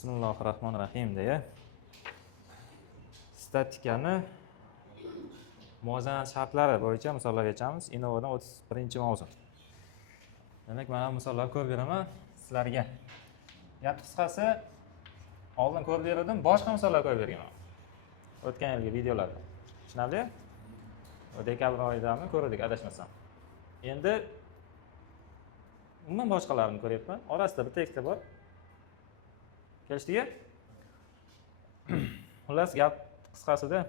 Bismillahirrohmanirrohim deya statikani muvozanat shartlari bo'yicha misollar yechamiz. Innovadan 31-mavzu. Demak, mana misollar ko'rib beraman sizlarga. Gap qisqasi, oldin ko'rib berdim, boshqa misollar ko'rib berganman. O'tgan yilgi videolarda. Tushunarli? Dekabr oyidami ko'rdik, adashmasam. Endi umuman boshqalarini ko'ryapman. Orasida bitta ikkita bor. Kelishdiki? Xullas gap qisqasida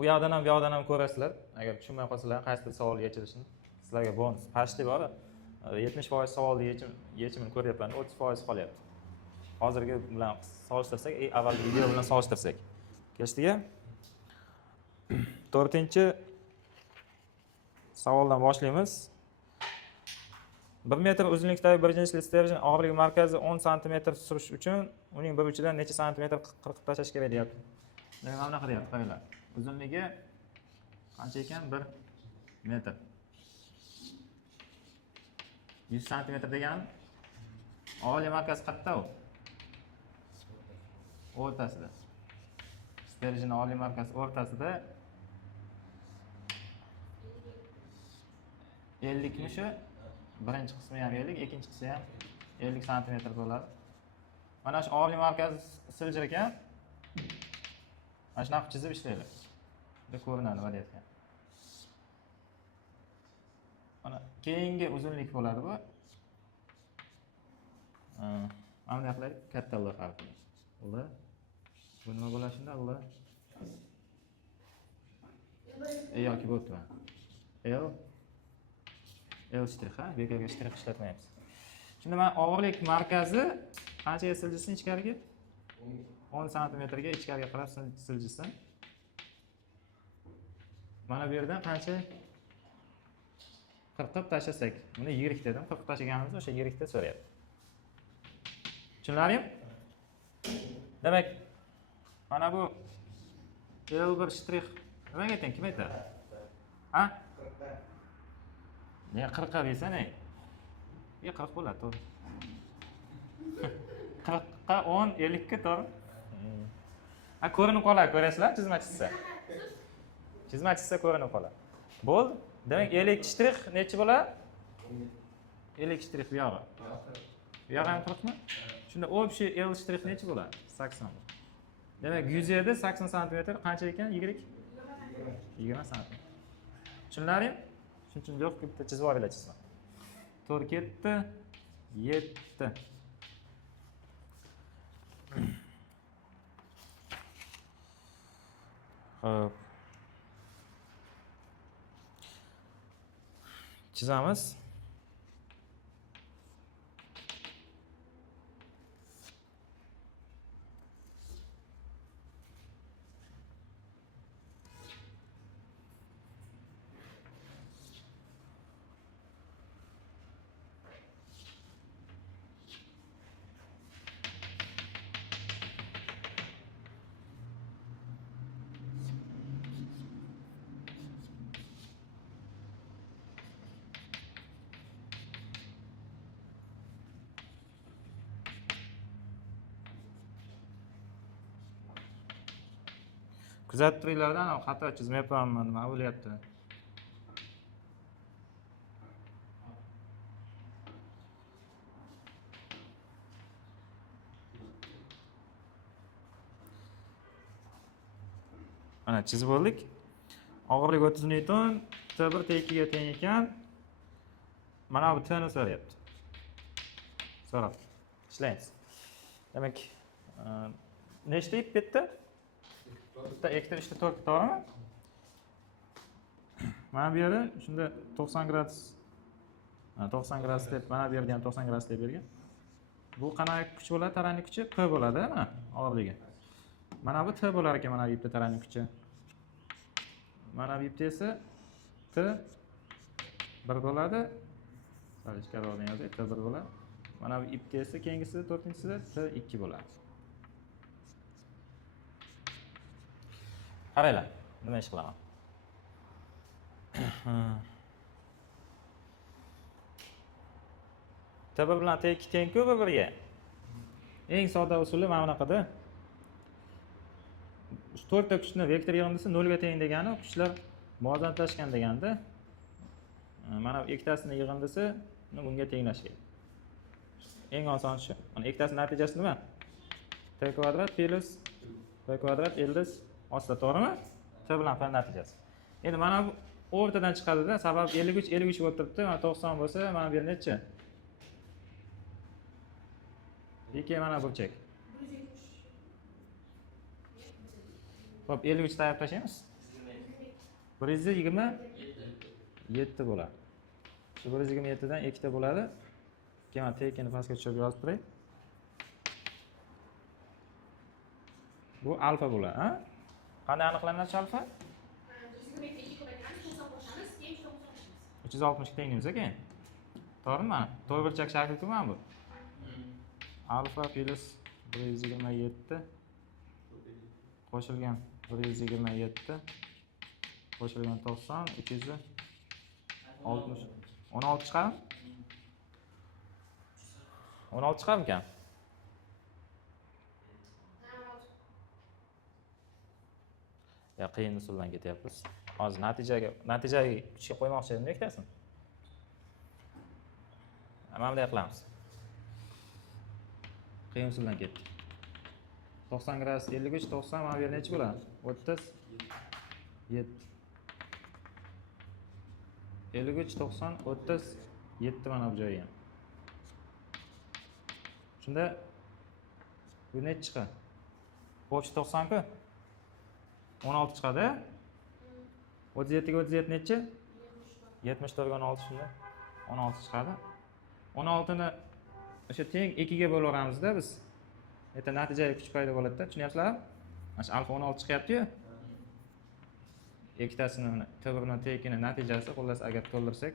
u yoqdan ham bu yoqdan ham ko'rasizlar. Agar tushunmay qolsalar, qaysi savol yechilishini sizlarga bonus pashti bor. 70% savolni yechimini ko'ryapman, 30% qolyapti. Hozirgi bilan solishtirsak, avvalgi video bilan solishtirsak. Kelishdiki? 4-savoldan boshlaymiz. 1 metr uzunlikdagi bir jinsli sterjin og'irligi markazi 10 cm surish uchun uning bir uchidan necha santimetr qirqib tashlash kerak deyapti. Mana bunaqa deyapti, qaranglar. Uzunligi qancha ekan? 1 metr. 100 cm degan og'irlik markazi qayerda u? O'rtasida. Sterjin og'irlik markazi o'rtasida 50 mishi. Birinchi qismi ham 50, ikkinchi qismi ham 50 cm bo'ladi. Mana shu og'irlik markazi siljir ekan. Mana shunaqa chizib ishlaylik. Bunday ko'rinadi vaziyatga. Mana keyingi uzunlik bo'ladi bu. Mana bunday qilib katta L harfi. L. Bu nima bo'ladi shunda? L. yoki bo'pti. L. L shtrix, ha? Bekorga shtrix ishlatmayapmiz. Shunda men og'irlik markazi qanchaga siljishsin ichkariga? 10 cm ga ichkariga qarab siljishsin. Mana bu yerdan qancha qirqib tashlasak, buni yirik dedim. Qirqib tashlaganimizda o'sha yirikda so'rayapti. Tushunarlimi? Demak, mana bu L1 shtrix nimaga aytgan? Kim aytadi? Ha? Ne 40 desa ne? 40 bo'ladi, to'g'ri. 40 ga 10, 50 ga to'g'ri. Ha, ko'rinib qoladi, ko'rasizlar, chizma chizsa. Chizma chizsa ko'rinib qoladi. Bo'ldi. Demak, 50 shtrix necha bo'ladi? 50 shtrix bu yog'i. Bu yog'i ham 40 mi? Shunda общий L shtrix necha bo'ladi? 80. Demak, 107 80 cm qancha ekan? Y? 20 cm. Tushunarlimi? Shuning uchun yo'q, bitta chizib olinglar chizma. To'g'ri ketdi. 7. Xo'p. Chizamiz. Kuzatib turinglardan xato chizmayapmanmi, nima bo'lyapti? Mana chizib bo'ldik. Og'irlik 30 newton, T1 T2 ga teng ekan. Mana bu T ni so'rayapti. So'rab. Ishlaymiz. Demak, nechta ip bitta? Bitta, ikkita, uchta, to'rtta, to'g'rimi? Mana bu yerda shunda 90 gradus. 90 gradus deb, mana bu yerda ham 90 gradus deb bergan. Bu qanaqa kuch bo'ladi? Taranlik kuchi P bo'ladi, mana og'irligi. Mana bu T bo'lar ekan, mana bu ipda taranlik kuchi. Mana bu ipda esa T 1 bo'ladi. Sal ichkariroqdan yozay, T 1 bo'ladi. Mana bu ipda esa keyingisida 4-sida T 2 bo'ladi. Qaranglar, nima ish qilaman? T1 bilan T2 teng-ku bir-biriga. Eng sodda usuli mana bunaqada. Shu to'rtta kuchni vektor yig'indisi 0 ga teng degani kuchlar muvozanatlashgan deganda. Mana bu ikkitasini yig'indisini bunga tenglash kerak. Eng oson shu. Mana ikkitasi natijasi nima? T kvadrat plus b kvadrat ildiz ostida, to'g'rimi? T bilan f natijasi. Endi mana bu o'rtadan chiqadi-da, sabab 53 bo'lib turibdi. Mana 90 bo'lsa, mana bu yer necha? 2 mana burchak. Xo'p, 53 tayyorlab tashlaymiz. 127 bo'ladi. Shu 127 dan 2 ta bo'ladi. Keyin tekini pastga tushirib yozib turay. Bu alfa bo'ladi, ha? Qanday aniqlanadi alfa? 360 ga tengimiz keyin. To'g'rimi? Mana to'rtburchak shakli-ku mana bu. Alfa plus 127 qo'shilgan 127 qo'shilgan 90 360 16 chiqadimi? 16 chiqadimikan? Ya qiyin usuldan ketyapmiz. Hozir natijaga kuchga qo'ymoqchi edim ikkitasin. Mana bunday qilamiz. Qiyin usuldan ketdi. 90 gradus 53 90 mana bu yer necha bo'ladi? 37. 53 90 37 mana bu joyi ham. Shunda bu necha chiqadi? 90 ku 16 chiqadi. 37 ga 37 necha? 74 ga 16 shunda 16 chiqadi. 16 ni o'sha teng 2 ga bo'laveramizda biz. Erta natijaga kuch paydo bo'ladi-da, tushunyapsizlarmi? Mana shu alfa 16 chiqyapti-yu. Ikkitasini T1 bilan T2 ni natijasi, xullas agar to'ldirsak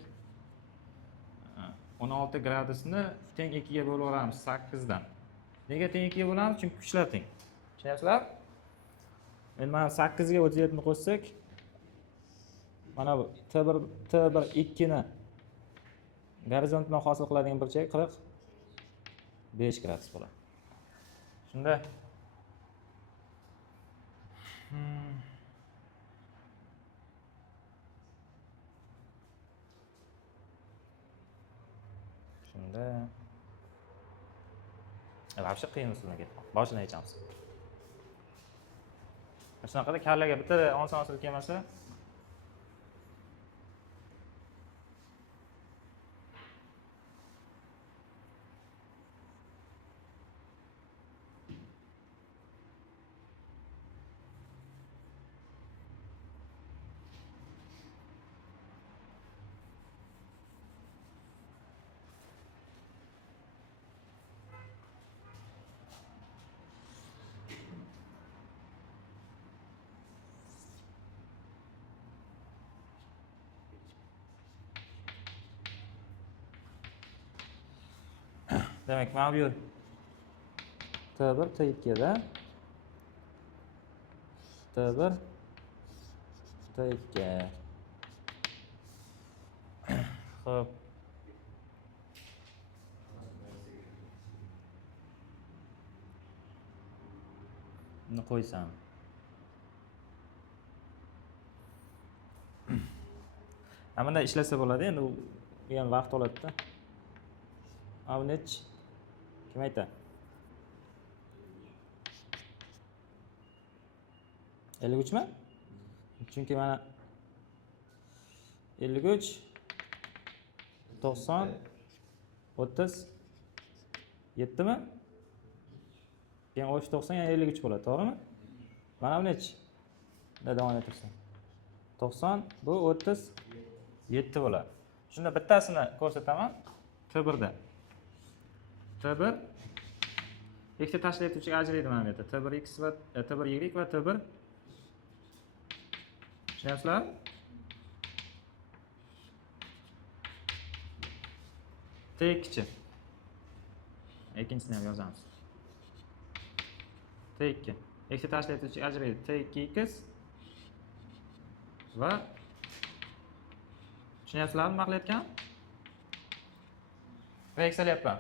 16 gradusni teng 2 ga bo'laveramiz 8 dan. Nega teng 2 ga bo'lamiz? Chunki kuchlar teng. Tushunyapsizlar? Endi mana 8 ga 37 ni qo'shsak, mana bu T1 2 ni gorizont bilan hosil qiladigan burchak 45 gradus bo'ladi. Shunda Vobshe qiyin usuldan ketdi. Boshidan aytamiz. Shunaqada kallaga bitta oson usul kelmasa, demak, mana bu yer T1 T2 da T1 T2. Xo'p. Buni qo'ysam. Mana ishlasa bo'ladi, endi u ham vaqt oladi-da. Avnech kim aytadi? 53 mi? Chunki mana 53 90 37 mi? Keyin 90 yana 53 bo'ladi, to'g'rimi? Mana bu nechi? Davom etasan. 90 bu 37 bo'ladi. Shunda bittasini ko'rsataman. T1 da. T1 ikkita tashkil etuvchi ajraydi mana bu yerda. T1x va T1y va T1 tushunyapsizlar? T2. Ikkinchisini ham yozamiz. T2. Ikkita tashkil etuvchi ajraydi. T2x va tushunyapsizlarmi nima qilayotgan? Va eksalyapman.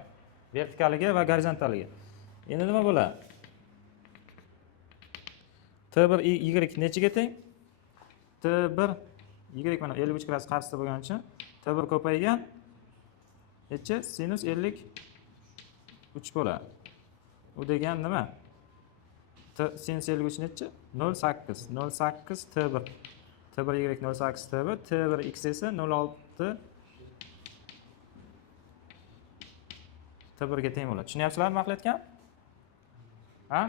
Vertikaliga va gorizontaliga. Endi nima bo'ladi? T1 y nechiga teng? T1 y mana 53 gradus qarshisida bo'lgani uchun T1 ko'paygan necha? Sinus 53 bo'ladi. U degan nima? Sinus 53 necha? 0,8. 0,8 T1. T1 y 0,8 T1. T1 x esa 0,6 T1 ga teng bo'ladi. Tushunyapsizlarmi nima qilayotgan? Ha?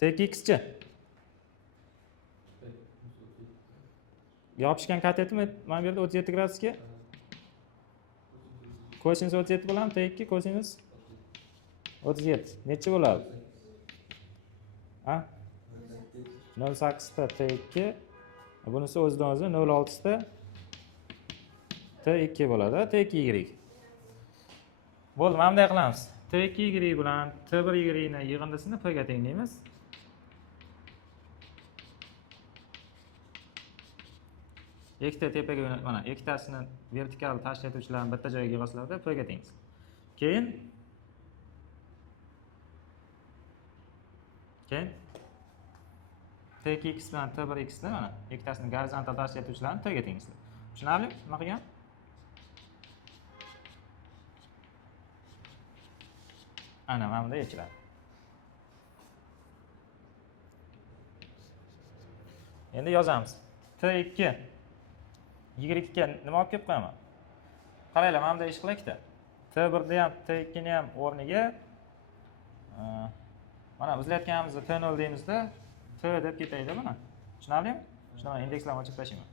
T2x-chi? Yopishgan katetmi mana bu yerda 37 gradusga? Kosinus 37 bo'ladimi? T2 kosinus 37. Necha bo'ladi? Ha? 0,8 ta T2. Bunisi o'zidan o'zi 0,6 ta T2 bo'ladi. T2y. Bo'ldi, mana bunday qilamiz. T2y bilan T1y ni yig'indisini p ga tenglaymiz. Ikkita tepaga mana ikkitasini vertikal tashkil etuvchilarni bitta joyga yig'asizlarda p ga tengsiz. Keyin T2x bilan T1x ni mana ikkitasini gorizontal tashkil etuvchilarni t ga tengsiz. Tushunarli? Nima qilgan? Ana mana bunday yechiladi. Endi yozamiz. T2 y ga nima olib kelib qo'yaman? Qaranglar, mana bunday ish qilaylikda. T1 ni ham T2 ni ham o'rniga mana o'zlayotganimizni T0 deymizda, T deb ketaydi mana. Tushunarlimi? Shuni indekslarni ochib tashlayman.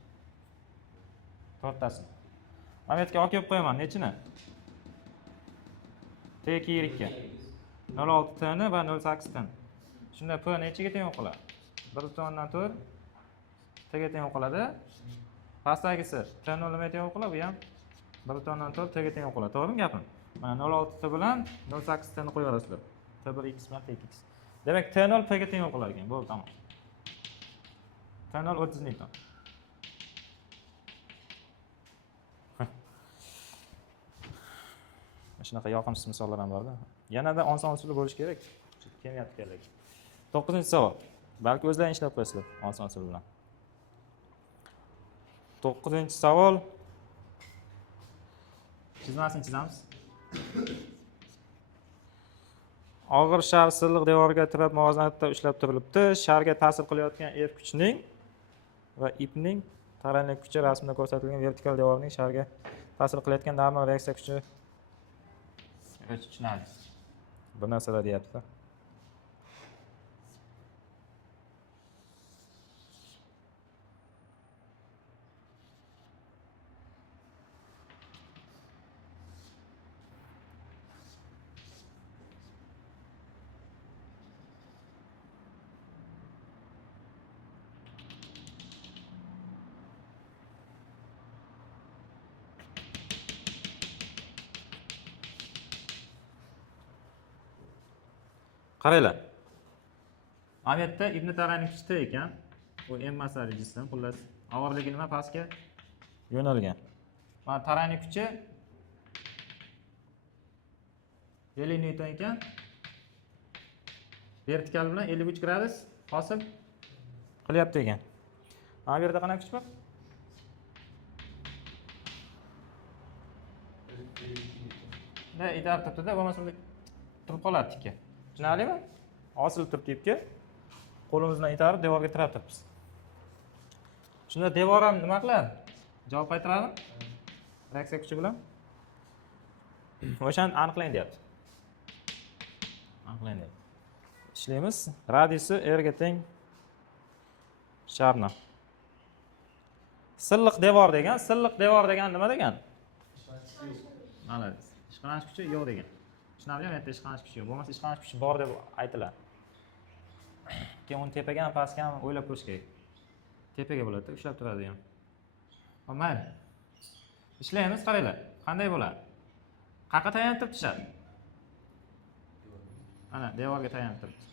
To'rttasini. Mana bu yerga olib kelib qo'yaman. Nechini? T2 y 0,6 t ni va 0,8 t ni. Shunda p nechiga teng bo'ladi? 1/4 t ga teng bo'ladi. Pastdagisi t0 nima teng bo'ladi? Bu ham 1/4 t ga teng bo'ladi. To'g'rimi gapim? Mana 0,6 t bilan 0,8 t ni qo'yib yuborasizlar. T1x bilan T2x. Demak t0 p ga teng bo'ladi ekan. Bo'ldi, tamom. t0 30 newton. Shunaqa yoqimsiz misollar ham borda. Yanada oson usuli bo'lishi kerak. Kelmayapti kerak. 9-savol. Balki o'zlaring ishlab qo'yasizlar oson usul bilan. 9-savol. Chizmasini chizamiz. Og'ir shar silliq devorga tirab muvozanatda ushlab turilibdi. Sharga ta'sir qilayotgan F kuchining va ipning taranlik kuchi rasmda ko'rsatilgan vertikal devorning sharga ta'sir qilayotgan normal reaksiya kuchi tushunadi. Bu narsalar deyapti. Qaranglar. Mana bu yerda ibn taranning kuchi ekan. Bu m masali jism, xullas og'irligi nima pastga yo'nalgan. Mana taranning kuchi 50 newton ekan. Vertikal bilan 53 gradus hosil qilyapti ekan. Mana bu yerda qanaqa kuch bor? Da idarib turibdi-da, bo'lmasa turib qoladi tikka. Tushunarlimi? Osilib turibdi ipga. Qo'limiz bilan itarib devorga tirab turibmiz. Shunda devor ham nima qiladi? Javob qaytaradimi? Reaksiya kuchi bilan. O'shani aniqlang deyapti. Aniqlang deyapti. Ishlaymiz. Radiusi r ga teng sharni. Silliq devor degan nima degan? Mana ishqalanish kuchi yo'q degan. Tushunarlimi? Endi ishqalanish kuchi yo'q. Bo'lmasa ishqalanish kuchi bor deb aytiladi. Keyin uni tepaga ham pastga ham o'ylab ko'rish kerak. Tepaga bo'ladi-da, ushlab turadi ham. Mayli. Ishlaymiz, qaranglar. Qanday bo'ladi? Qayerga tayanib turibdi shar? Mana devorga tayanib turibdi.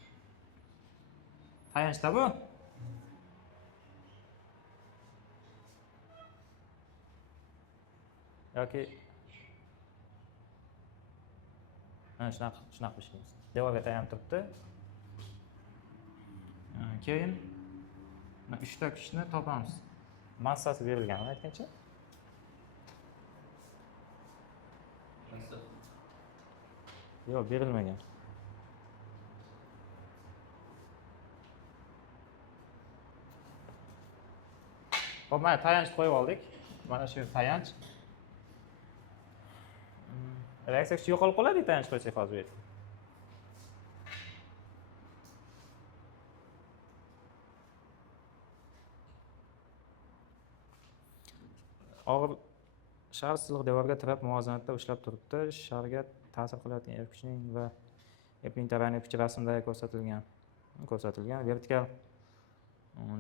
Tayanchda bu. Yoki Mana shunaqa ishlaymiz. Devorga tayanib turibdi. Keyin 3 ta kuchni topamiz. Massasi berilgan, aytgancha. Yo'q, berilmagan. Xo'p, mana tayanch qo'yib oldik. Mana shu tayanch. Reaksiya kuchi yo'qolib qoladi, tayanch qo'ysak hozir. Og'ir shar silliq devorga tirab muvozanatda ushlab turibdi. Sharga ta'sir qilayotgan F kuchining va F'ning tabiiy kuchi rasmda ko'rsatilgan. Vertikal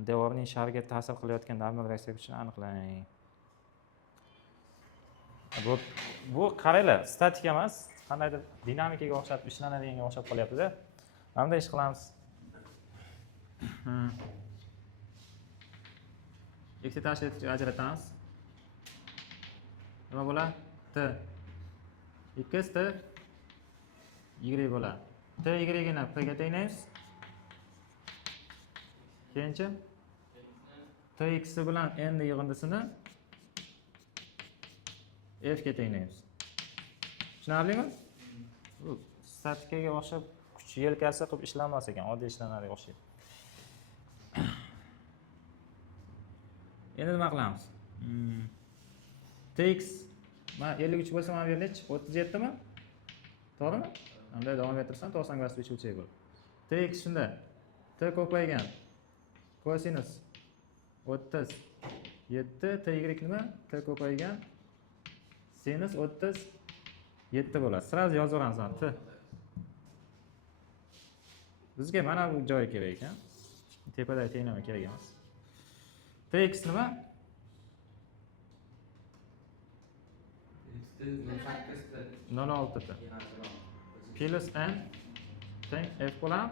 devorning sharga ta'sir qilayotgan normal reaksiya kuchini aniqlang. Bu qaranglar, statika emas, qandaydir dinamikaga o'xshab ishlanadiganga o'xshab qolyapti-da. Mana bunday ish qilamiz. Ikkita tashlayotib ajratamiz. Nima bo'ladi? T. X T Y bo'ladi. T Y ni P ga tenglaymiz. Keyinchi T X bilan N ni yig'indisini F ga tenglaymiz. Tushunarlimi? Bu statikaga o'xshab kuch yelkasi qilib ishlamas ekan, oddiy ishlanadigan o'xshaydi. Endi nima qilamiz? Tx mana 53 bo'lsa mana bu yerda 37 mi? To'g'rimi? Bunday davom ettirsam 90 o'lchak bo'ladi. Tx shunda t ko'paygan kosinus 37 ty nima? T ko'paygan sinus 37 bo'ladi. Sraz yozaveramiz mana t. Bizga mana bu joy kerak ekan. Tepadagi tenglama kerak emas. Tx nima? Nol oltita plus n teng f bo'ladi.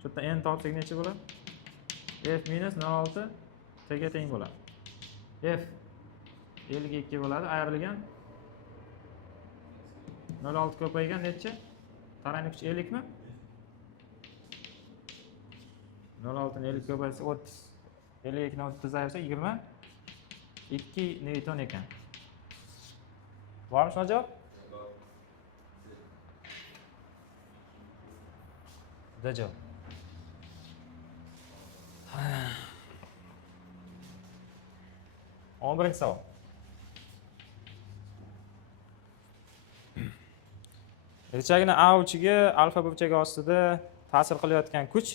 Shu yerda n topsak necha bo'ladi? F minus 0.6 t ga teng bo'ladi. F 52 bo'ladi, ayrilgan 0.6 ko'paygan necha? Tarangi kuch 50 mi? 0.6 ni 50 ko'paysa 30. 52 ni 30 ayirsa 22 newton ekan. Bormi shuna javob? Da javob. Birinchi savol. Richagini A uchiga alfa burchagi ostida ta'sir qilayotgan kuch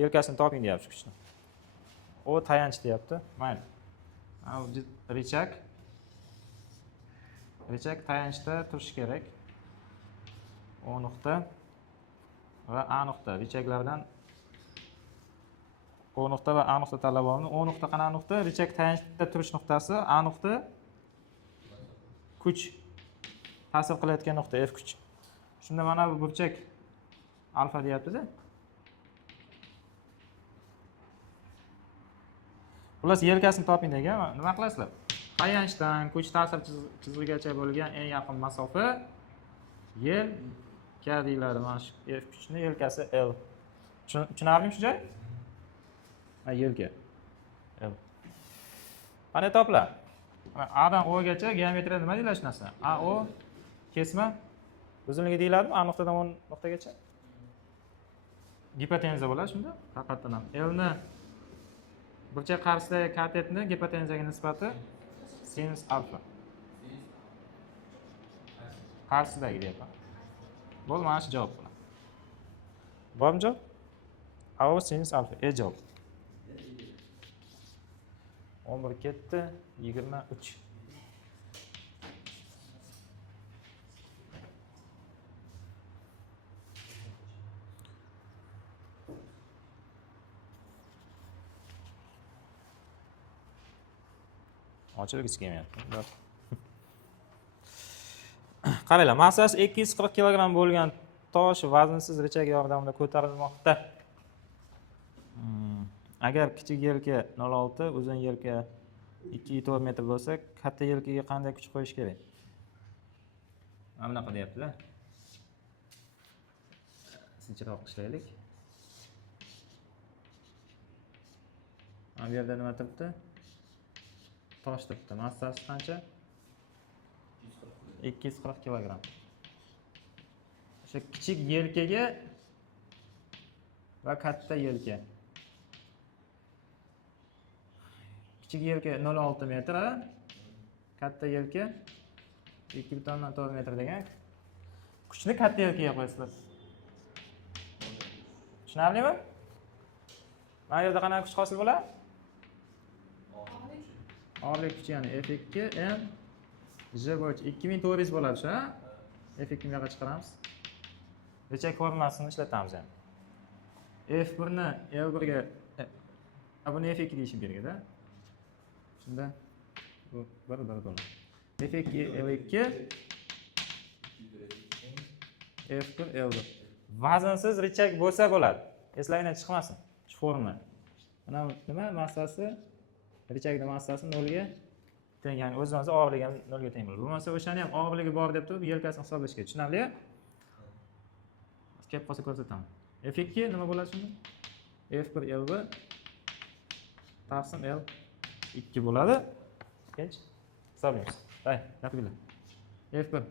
yelkasini toping deyapti kuchni. O tayanch deyapti. Mayli. Richag tayanchda turishi kerak. O nuqta va A nuqta richaglardan O nuqta va A nuqta tanlab olamiz. O nuqta qanaqa nuqta? Richag tayanchda turish nuqtasi, A nuqta kuch ta'sir qilayotgan nuqta F kuch. Shunda mana bu burchak alfa deyapti-da. Xullas yelkasini toping degan. Nima qilasizlar? Tayanchdan kuch ta'sir chizgigacha bo'lgan eng yaqin masofa yelka deyiladi. Mana shu F kuchni yelkasi L. Tushunarlimi shu joy? Ha, yelka. L. Qanday topiladi? A dan O gacha geometriyada nima deyiladi shu narsa? A O kesma uzunligi deyiladimi? A nuqtadan O nuqtagacha. Gipotenza bo'ladi shunda. Faqatdan ham L ni burchak qarshisidagi katetni gipotenzaga nisbati sinus alfa. Qarshisidagi deyapman. Bo'ldi, mana shu javob bo'ladi. Bormi javob? A O sinus alfa. Javob. 11 ketdi, 23. Ochilgisi kelmayapti. Qaranglar, massasi 240 kg bo'lgan tosh vaznsiz richag yordamida ko'tarilmoqda. Agar kichik yelka 0.6, uzun yelka 2,4 metr bo'lsa, katta yelkaga qanday kuch qo'yish kerak? Mana bunaqa deyapti-da. tinchroq ishlaylik. Mana bu yerda nima turibdi? Tosh turibdi. Massasi qancha? 240 kilogramm. O'sha kichik yelkaga va katta yelka. Kichik yelka 0.6 metr, katta yelka 2.4 metr degan. Kuchni katta yelkaga qo'yasizlar. Tushunarlimi? Mana yerda qanaqa kuch hosil bo'ladi? Og'irlik kuchi, ya'ni F2 M J bo'yicha 2400 bo'ladi shu, ha? F2 ni yoqqa chiqaramiz. Richak formulasini ishlatamiz ham. F1 ni L1 ga buni F2 deyishib berganda. Shunda bu bir bo'ladi. F2 L2 F1 L1. Vaznsiz richak bo'lsa bo'ladi. Eslangdan chiqmasin shu formula. Mana nima massasi? Richakning massasi 0 ga teng, ya'ni o'z-o'ziga og'irligi ham 0 ga teng bo'ladi. Bo'lmasa o'shani ham og'irligi bor deb turib, yelkasini hisoblashga tushunarli? Kelib qolsa ko'rsataman. F2 nima bo'ladi shunda? F1 L1 taqsim L2 bo'ladi. Keyin hisoblaymiz. Hay, gapinglar. F1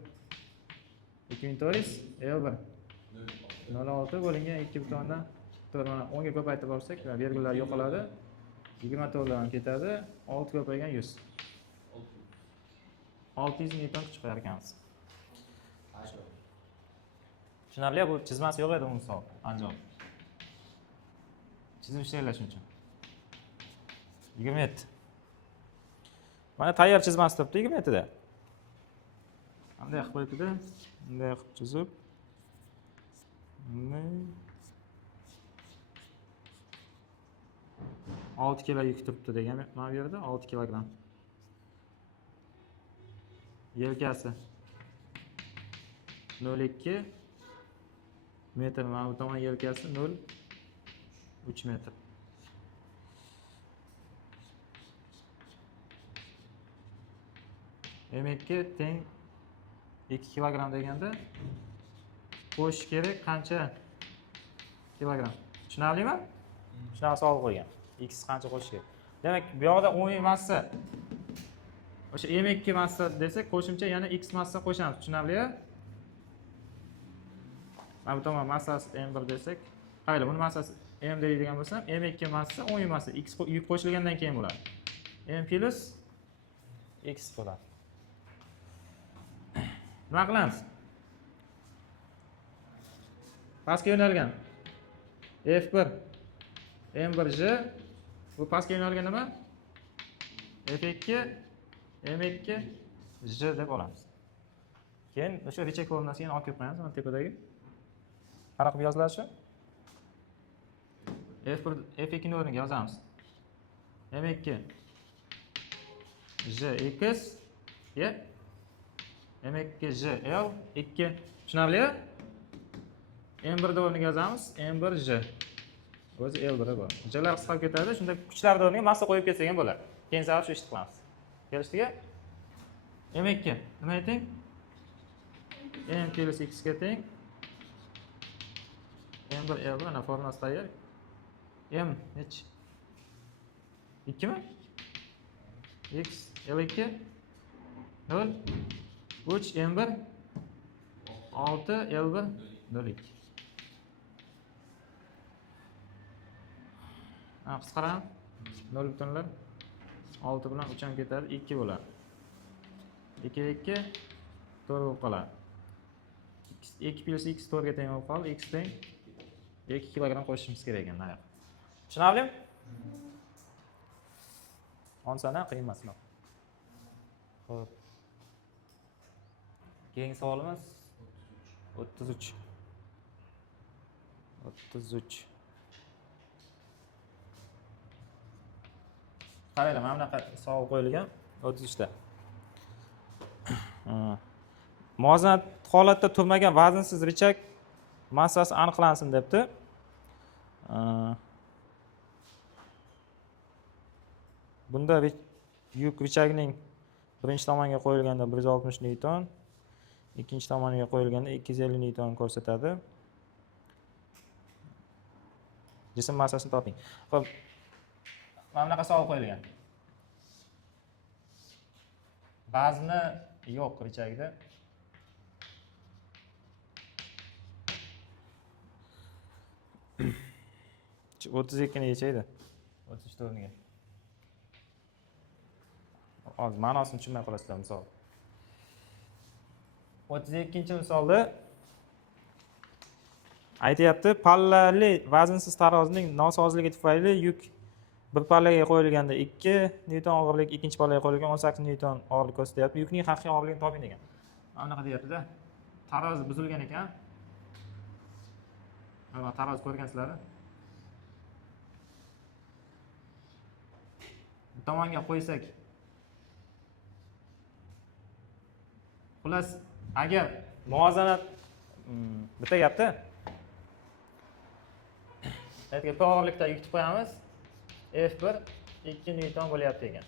2400 L1 0.6 bo'lingan 2.4 mana 10 ga ko'paytirib olsak, virgullar yo'qoladi. 24 dan ketadi. 6 ko'paygan 100. 600 newton kuch qo'yar ekanmiz. Tushunarli, bu chizmasi yo'q edi misol, anjom. Chizib ishlanglar shuncha. 27. Mana tayyor chizmasi turibdi 27 da. Bunday qilib qo'yibdi-da. Bunday qilib chizib. Bunday 6 kilo yuk turibdi degan mana bu yerda 6 kilogramm. Yelkasi 0.2 metr, mana bu tomon yelkasi 0.3 metr. M2 teng 2 kilogramm deganda qo'shish kerak qancha kilogramm? Tushunarlimi? Shunaqa savol qo'ygan. X qancha qo'shish kerak? Demak, bu yoqda umumiy massa o'sha M2 massa desak, qo'shimcha yana X massa qo'shamiz. Tushunarli? Mana bu tomon massasi M1 desak, qayli buni massasi M deydigan bo'lsam, M2 massa umumiy massa X yuk qo'shilgandan keyin bo'ladi. M plus X bo'ladi. Nima qilamiz? Pastga yo'nalgan F1 M1J bu pastga yo'nalgan nima? F2 M2 J deb olamiz. Keyin o'sha richak formulasiga olib kelib qo'yamiz, mana tepadagi. Qanaqa qilib yoziladi shu? F1 F2 ni o'rniga yozamiz. M2 J X ya M2 J L 2. Tushunarli? M1 da o'rniga yozamiz. M1 J. O'zi L1 bor. Jlar qisqarib ketadi. Shunda kuchlar o'rniga massa qo'yib ketsak ham bo'ladi. Keyin sal shu ishni qilamiz. Kelishdiki? M2 nima teng? M plus X ga teng. M1 L1 mana formulasi tayyor. M nech? 2 mi? X L2 0 3 M1 6 L1 0.2. Qisqaram 0 butunlar 6 bilan 3 ham ketadi, 2 bo'ladi. 2 4 bo'lib qoladi. 2 plus X 4 ga teng bo'lib qoldi. X teng 2 kilogramm qo'shishimiz kerak ekan mana. Tushunarlimi? Onsana qiyin emas. Xo'p. Keyingi savolimiz 33. Qaranglar, mana bunaqa savol qo'yilgan 33 ta. Muvozanat holatda turmagan vaznsiz richak massasi aniqlansin debdi. Bunda yuk richagining birinchi tomoniga qo'yilganda 160 newton, ikkinchi tomoniga qo'yilganda 250 newton ko'rsatadi. Jism massasini toping. Xo'p. Mana bunaqa savol qo'yilgan. Vazni yo'q richagida. 32 ni yechaydi. 34 niga. Hozir ma'nosini tushunmay qolasizlar misol. 32-misolda aytayapti, pallali vaznsiz tarozining nosozligi tufayli yuk bir pallaga qo'yilganda 2 newton og'irlik, ikkinchi pallaga qo'yilgan 18 newton og'irlik ko'rsatyapti. Yukning haqiqiy og'irligini toping degan. Mana bunaqa deyapti-da. Tarozi buzilgan ekan. Mana tarozi ko'rgansizlar. Bu tomonga qo'ysak. Xullas, agar muvozanat bitta gapda aytgan og'irlikda yuk qo'yamiz. F1 2 newton bo'lyapti ekan.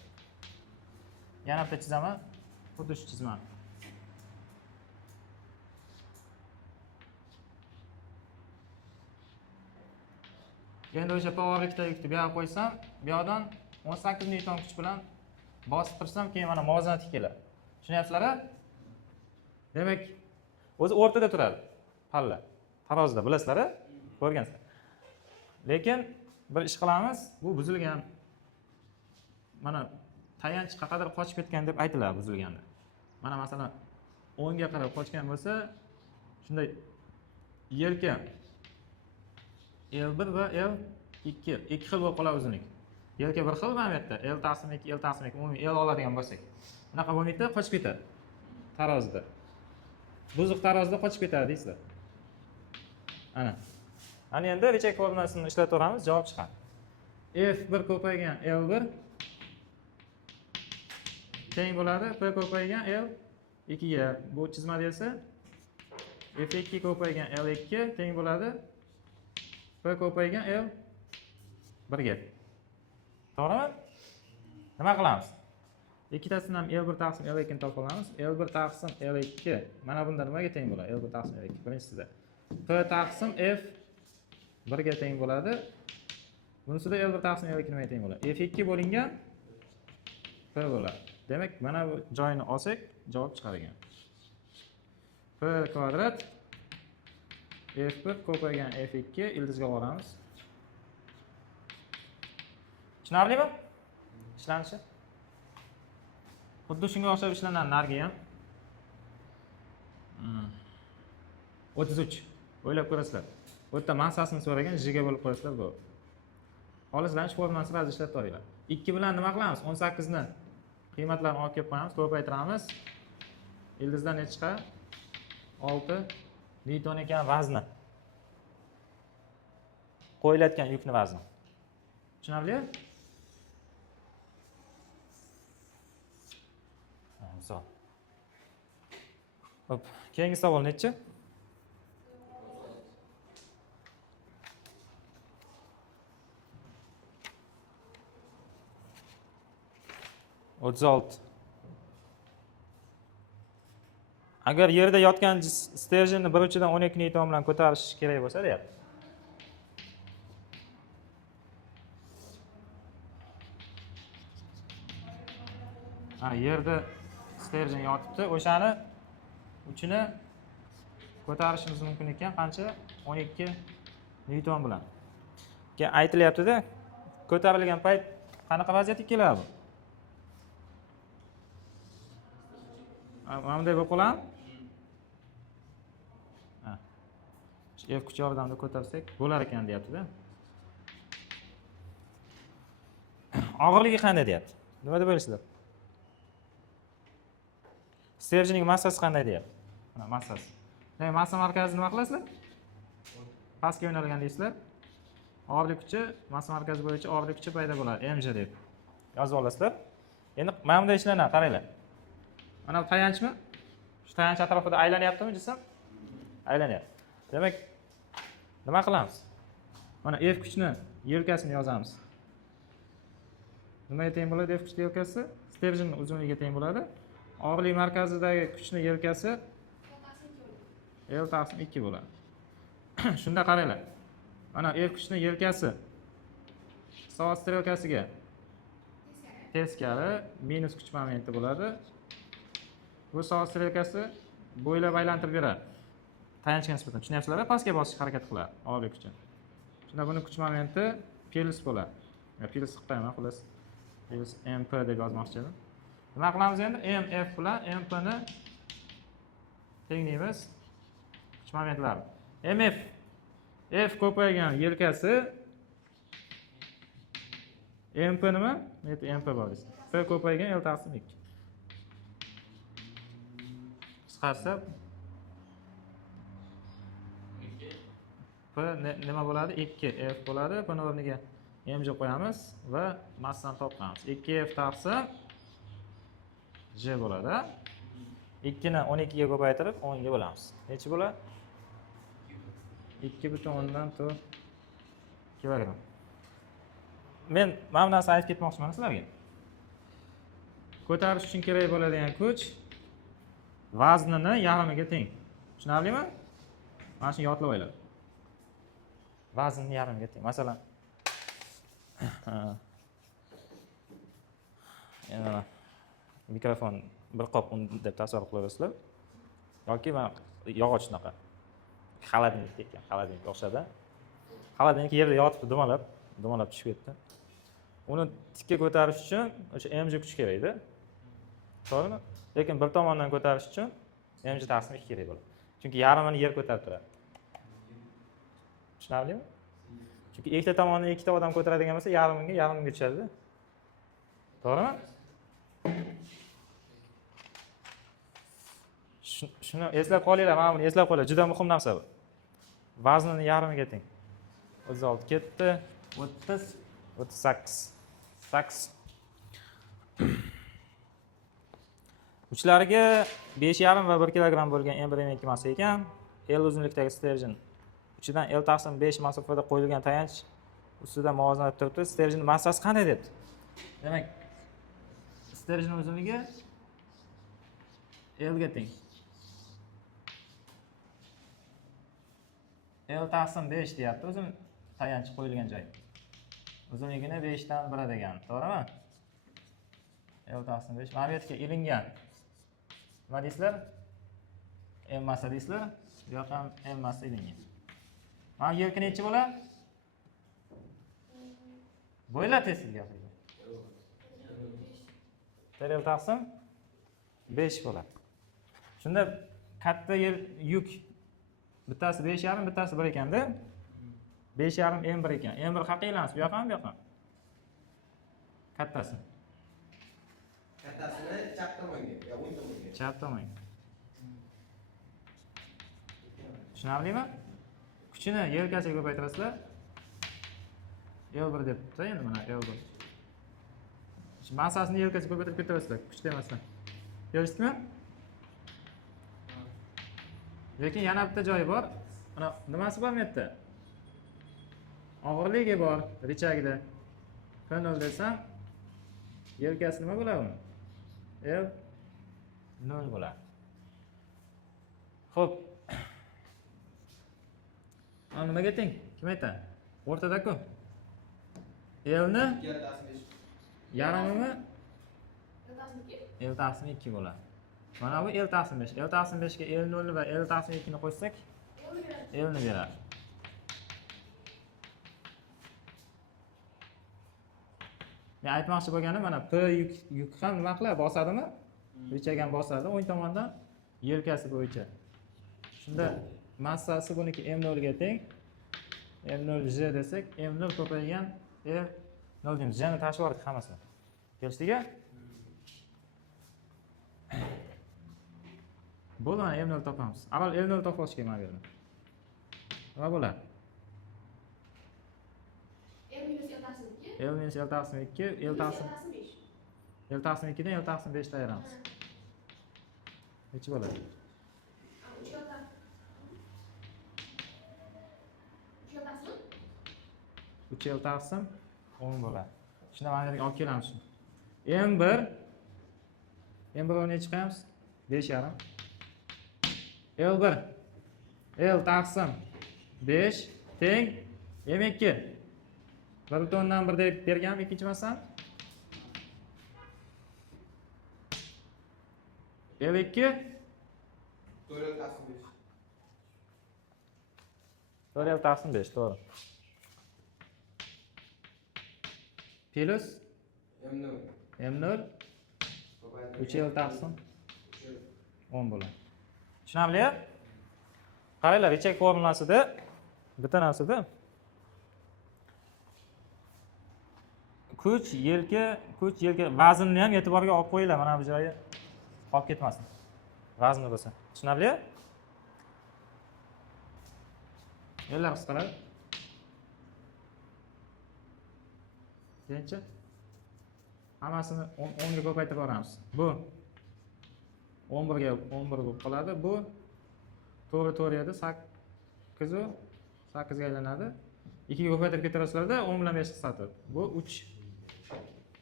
Yana bitta chizaman. Xuddi shu chizmani. Endi o'sha og'irlikda yukni bu yoqqa qo'ysam, bu yoqdan 18 newton kuch bilan bosib tursam, keyin mana muvozanat keladi. Tushunyapsizlar-a? Demak, o'zi o'rtada turadi. Palla. Tarozida bilasizlar-a? Ko'rgansizlar. Lekin bir ish qilamiz, bu buzilgan. Mana tayanch qaqadir qochib ketgan deb aytiladi buzilganda. Mana masalan 10 ga qarab qochgan bo'lsa, shunday yelka L1 va L2 ikki xil bo'lib qoladi uzunlik. Yelka bir xil mana bu yerda L taqsim 2, L taqsim 2, umumiy L oladigan bo'lsak. Bunaqa bo'lmaydi, qochib ketadi. Tarozida. Buzuq tarozida qochib ketadi deysizlar. Ana endi rechak formulasini ishlataveramiz, javob chiqadi. F1 ko'paygan L1 teng bo'ladi P ko'paygan L2 ga. Bu chizmada esa F2 ko'paygan L2 teng bo'ladi P ko'paygan L1 ga. To'g'rimi? Nima qilamiz? Ikkitasidan ham L1 taqsim L2 ni topib olamiz. L1 taqsim L2 mana bunda nimaga teng bo'ladi? L1 taqsim L2 birinchisida. P taqsim F1 ga teng bo'ladi. Bunisida L1 taqsim L2 nimaga teng bo'ladi? F2 bo'lingan P bo'ladi. Demak, mana bu joyini olsak, javob chiqar ekan. P kvadrat F1 ko'paygan F2 ildizga olamiz. Tushunarlimi? Ishlanishi. Xuddi shunga o'xshab ishlanadi narga ham. 33. O'ylab ko'rasizlar. Bu yerda massasini so'ragan jiga bo'lib qo'yasizlar bu. Olisizlar, shu formulasini razı ishlab to'ringlar. 2 bilan nima qilamiz? 18 ni qiymatlarini olib kelib qo'yamiz, ko'paytiramiz. Ildizdan necha chiqadi? 6 newton ekan vazni. Qo'yilayotgan yukni vazni. Tushunarlimi? Misol. Hop, keyingi savol nechi? Agar yerda yotgan sterjinni bir uchidan 12 newton bilan ko'tarish kerak bo'lsa, deyapti. Ha, yerda sterjin yotibdi, o'shani uchini ko'tarishimiz mumkin ekan, qancha? 12 newton bilan. Keyin aytilyapti-da, ko'tarilgan payt qanaqa vaziyatga keladi? Mana bunday bo'lib qoladi. F kuchi yordamida ko'tarsak bo'lar ekan deyapti-da. Og'irligi qanday deyapti? Nima deb o'ylaysizlar? Sterjinning massasi qanday deyapti? Mana massasi. Demak, massa markazini nima qilasizlar? Pastga yo'nalgan deysizlar. Og'irlik kuchi massa markazi bo'yicha og'irlik kuchi paydo bo'ladi, mg deb yozib olasizlar. Endi mana bunday ishlarni qaranglar. Mana bu tayanchmi? Shu tayanch atrofida aylanyaptimi jism? Aylanyapti. Demak, nima qilamiz? Mana F kuchni yelkasini yozamiz. Nimaga teng bo'ladi F kuchni yelkasi? Sterjinning uzunligiga teng bo'ladi. Og'irlik markazidagi kuchni yelkasi L taqsim 2 bo'ladi. Shunda qaranglar. Mana F kuchini yelkasi soat strelkasiga teskari minus kuch momenti bo'ladi. Bu soat strelkasi bo'ylab aylantirib beradi. Tayanchga nisbatan tushunyapsizlar? Pastga bosishga harakat qiladi AB kuchi. Shunda buni kuch momenti plus bo'ladi. Plus qilmayman, xullas. Plus MP deb yozmoqchi edim. Nima qilamiz endi? MF bilan MP ni tenglaymiz. Kuch momentlari. MF F ko'paygan yelkasi MP nima? MP bor deysiz. F ko'paygan L taqsim 2. Qisqarsa P nima bo'ladi? 2F bo'ladi. Buni o'rniga mj qo'yamiz va massani topamiz. 2F taqsim J bo'ladi. 2 ni 12 ga ko'paytirib 10 ga bo'lamiz. Necha bo'ladi? 2.10 kilogramm. Men mana bu narsani aytib ketmoqchiman sizlarga. Ko'tarish uchun kerak bo'ladigan kuch vaznini yarmiga teng. Tushunarlimi? Mana shuni yodlab olaylik. Vaznini yarmiga teng. Masalan, yana mikrofon bir qop un deb tasavvur qilaverasizlar. Yoki mana yog'och shunaqa. Xaladnik ketgan, xaladnikka o'xshadi. Xaladnik yerda yotibdi, dumalab tushib ketdi. Uni tikka ko'tarish uchun o'sha mj kuch kerak-da. To'g'rimi? Lekin bir tomondan ko'tarish uchun mj taqsim 2 kerak bo'ladi. Chunki yarmini yer ko'tarib turadi. Tushunarlimi? Chunki ikkita tomondan ikkita odam ko'taradigan bo'lsa, yarmiga tushadi. To'g'rimi? Shuni eslab qolinglar, mana buni eslab qolinglar. Juda muhim narsa bu. Vaznini yarmiga teng. 36 ketdi, 30, 38. 8. Uchlariga 5,5 va 1 kilogramm bo'lgan M1 M2 massa ekan. L uzunlikdagi sterjin uchidan L taqsim 5 masofada qo'yilgan tayanch ustida muvozanat turibdi. Sterjin massasi qanday debdi? Demak, sterjin uzunligi L ga teng. L taqsim 5 deyapti, o'zim tayanch qo'yilgan joy. Uzunligini 5 dan 1 degan, to'g'rimi? L taqsim 5. Mana bu yerga ilingan. Nima deysizlar? M massa deysizlar. Bu yoqqa ham M massa ilingan. Mana bu yerga necha bo'ladi? Bo'yla tezligiga. L taqsim 5 bo'ladi. Shunda katta yuk bittasi 5,5, bittasi 1 ekanda. 5,5 M1 ekan. M1 haqiqiylansa bu yoqqa ham bu yoqqa. Kattasi. Kattasini chap tomonga, yo o'ng tomonga. Chap tomonga. Tushunarlimi? Kuchini yelkasiga ko'paytirasizlar. L1 debdi endi mana L1. Massasini yelkasiga ko'paytirib ketaverasizlar, kuch demasdan. Ko'rishdingmi? Lekin yana bitta joyi bor. Mana nimasi bor bu yerda? Og'irligi bor richagida. P0 desam, yelkasi nima bo'ladi uni? L 0 bo'ladi. Xo'p. Mana nimaga teng? Kim aytadi? O'rtada-ku. L ni yarmimi? L taqsim 2 bo'ladi. Mana bu L taqsim 5. L taqsim 5 ga L0 va L taqsim 2 ni qo'shsak, L ni beradi. Men aytmoqchi bo'lganim mana P yuk ham nima qiladi? Bosadimi? Richagan bosadi o'ng tomondan yelkasi bo'yicha. Shunda massasi buniki M0 ga teng. M0 J desak, M0 ko'paygan L0 deymiz. J ni tashib yubordik hammasini. Kelishdikmi? Bo'ldi, mana M0 topamiz. Avval L0 topib olish kerak mana bu yerda. Nima bo'ladi? L minus L taqsim 2, L taqsim 2 dan L taqsim 5 ta ayiramiz. Necha bo'ladi? 3 L taqsim 10 bo'ladi. Shuni mana yerga olib kelamiz. M1 o'rniga necha qo'yamiz? 5,5. L1 L taqsim 5 teng M2 1/10 deb berganmi ikkinchi massam? L2 4 taqsim 5. 4L taqsim 5, to'g'ri. Plus M0. M0 Ko'paytirib 3L taqsim 3L. 10 bo'ladi. Tushunarli? Qaranglar, Richek formulasida bitta narsada kuch, yelka vaznni ham e'tiborga olib qo'yinglar, mana bu joyi qolib ketmasin. Vazni bo'lsa. Tushunarli? Yo'llar qisqaradi. Keyin-chi hammasini 10 ga ko'paytirib boramiz. Bu 11 ga 11 bo'lib qoladi. Bu to'g'ri edi, 8 ga aylanadi. 2 ga ko'paytirib ketarasizlarda 10 bilan 5 qisqartirib. Bu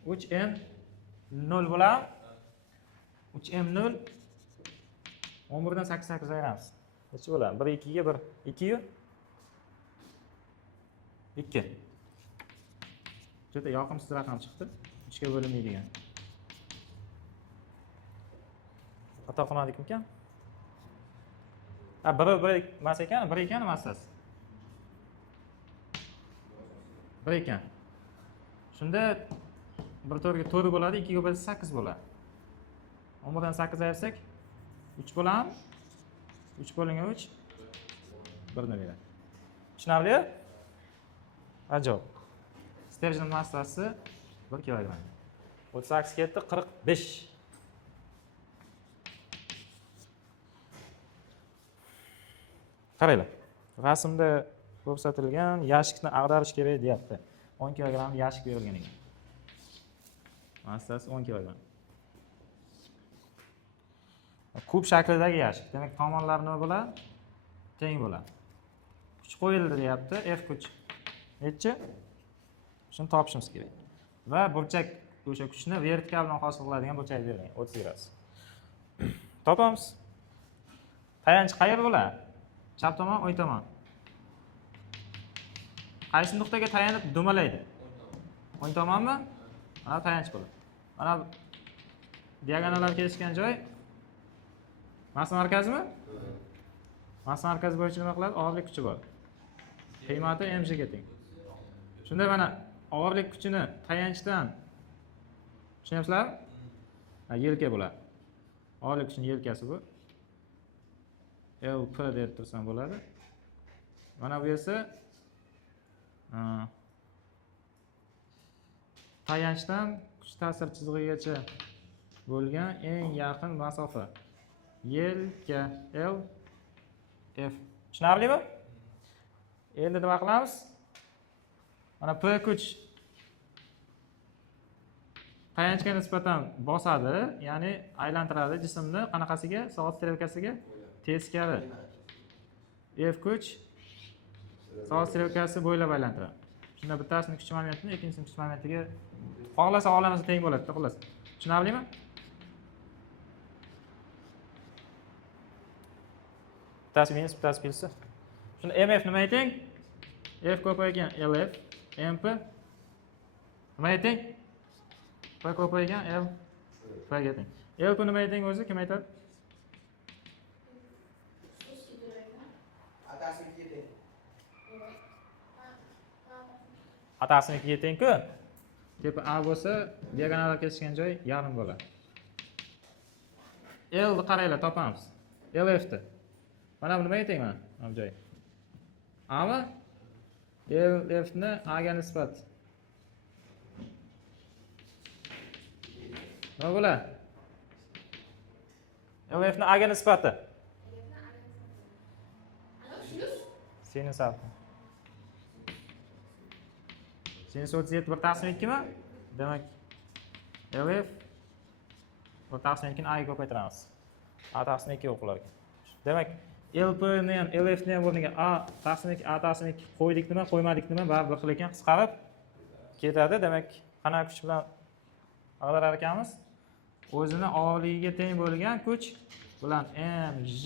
3m 0 bo'ladi. 3m 0 11 dan 8 ayiramiz. Necha bo'ladi? 1 2 ga 1 2 yu 2. Juda yoqimsiz raqam chiqdi. 3 ga bo'linmaydigan. Xato qilmadikmi-kan? Ha, 1 emas ekan, 1 ekan massasi. 1 ekan. Shunda 1 to'rtga 4 bo'ladi, 2 ga bo'lsa 8 bo'ladi. 11 dan 8 ayirsak 3 bo'ladi. 3 bo'lingan 3 1 ni beradi. Tushunarli? Ajoyib. Sterjin massasi 1 kilogramm. 38 ketdi, 45. Qaranglar. Rasmda ko'rsatilgan yashikni ag'darish kerak deyapti. 10 kilogramm yashik berilgan ekan. Massasi 10 kilogramm. Kub shaklidagi yashik. Demak, tomonlari nima bo'ladi? Teng bo'ladi. Kuch qo'yildi deyapti, F kuch. Nechi? Shuni topishimiz kerak. Va burchak o'sha kuchni vertikal bilan hosil qiladigan burchak berilgan 30 gradus. Topamiz. Tayanch qayerda bo'ladi? Chap tomon, o'ng tomon. Qaysi nuqtaga tayanib dumalaydi? O'ng tomonmi? Mana tayanch bo'ladi. Mana diagonallar kesishgan joy massa markazimi? Massa markazi bo'yicha nima qiladi? Og'irlik kuchi bor. Qiymati mg ga teng. Shunda mana og'irlik kuchini tayanchdan tushunyapsizlarmi? Yelka bo'ladi. Og'irlik kuchining yelkasi bu. LP deb tursam bo'ladi. Mana bu esa tayanchdan kuch ta'sir chizig'igacha bo'lgan eng yaqin masofa. Yelka L F. Tushunarlimi? Endi nima qilamiz? Mana P kuch tayanchga nisbatan bosadi, ya'ni aylantiradi jismni qanaqasiga? Soat strelkasiga teskari. F kuch soat strelkasi bo'ylab aylantiradi. Shunda bittasini kuch momentini, ikkinchisini kuch momentiga xohlasa xohlamasa teng bo'ladi, xullas. Tushunarlimi? Bittasi minus, bittasi plyusi. Shunda MF nimaga teng? F ko'paygan LF, MP nimaga teng? P ko'paygan L P ga teng. LP nimaga teng o'zi? Kim aytadi? Atasini 2 ga teng-ku. Tepa A bo'lsa, diagonallar kesishgan joy yarim bo'ladi. L ni qaranglar, topamiz. LF ni. Mana bu nimaga teng mana? Mana bu joy. A mi? LF ni A ga nisbat. Nima bo'ladi? LF ni A ga nisbati. Sinus alfa. Sinus 37 1/2 mi? Demak, LF 1/2 ni A ga ko'paytiramiz. A/2 o'qilar ekan. Demak, LP ni ham LF ni ham o'rniga A/2 qo'ydik nima, qo'ymadik nima, baribir bir xil ekan, qisqarib ketadi. Demak, qanaqa kuch bilan ag'darar ekanmiz? O'zini og'irligiga teng bo'lgan kuch bilan mg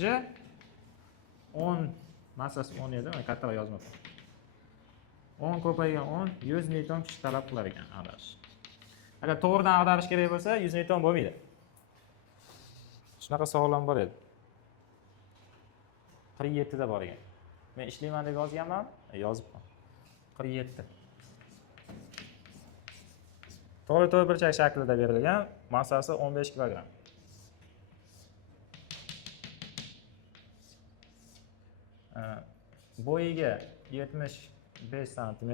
10 massasi 10 edi, men kattaroq yozmoqman. 10 ko'paygan 10 100 newton kuch talab qilar ekan ag'darish. Agar to'g'ridan ag'darish kerak bo'lsa 100 newton bo'lmaydi. Shunaqa savollar bor edi. 47 da bor ekan. Men ishlayman deb yozganman, yozibman. 47. To'g'ri burchak shaklida berilgan, massasi 15 kg. Bo'yiga 75 cm,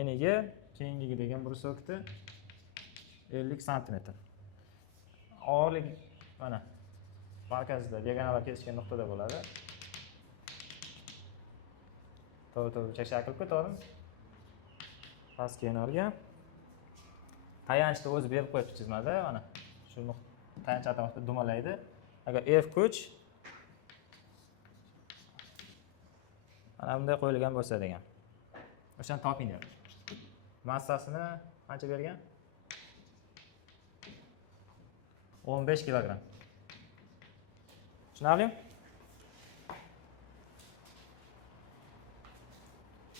eniga kengligi degan bursakda 50 cm. Og'irlik mana markazida diagonalar kesishgan nuqtada bo'ladi. To'g'ri burchak shaklga to'g'rimi? Past kenarga tayanchni o'zi berib qo'yibdi chizmada, mana shu tayanch atrofida dumalaydi. Agar F kuch mana bunday qo'yilgan bo'lsa degan. O'shani topinglar. Massasini qancha bergan? 15 kg. Tushunarlimi?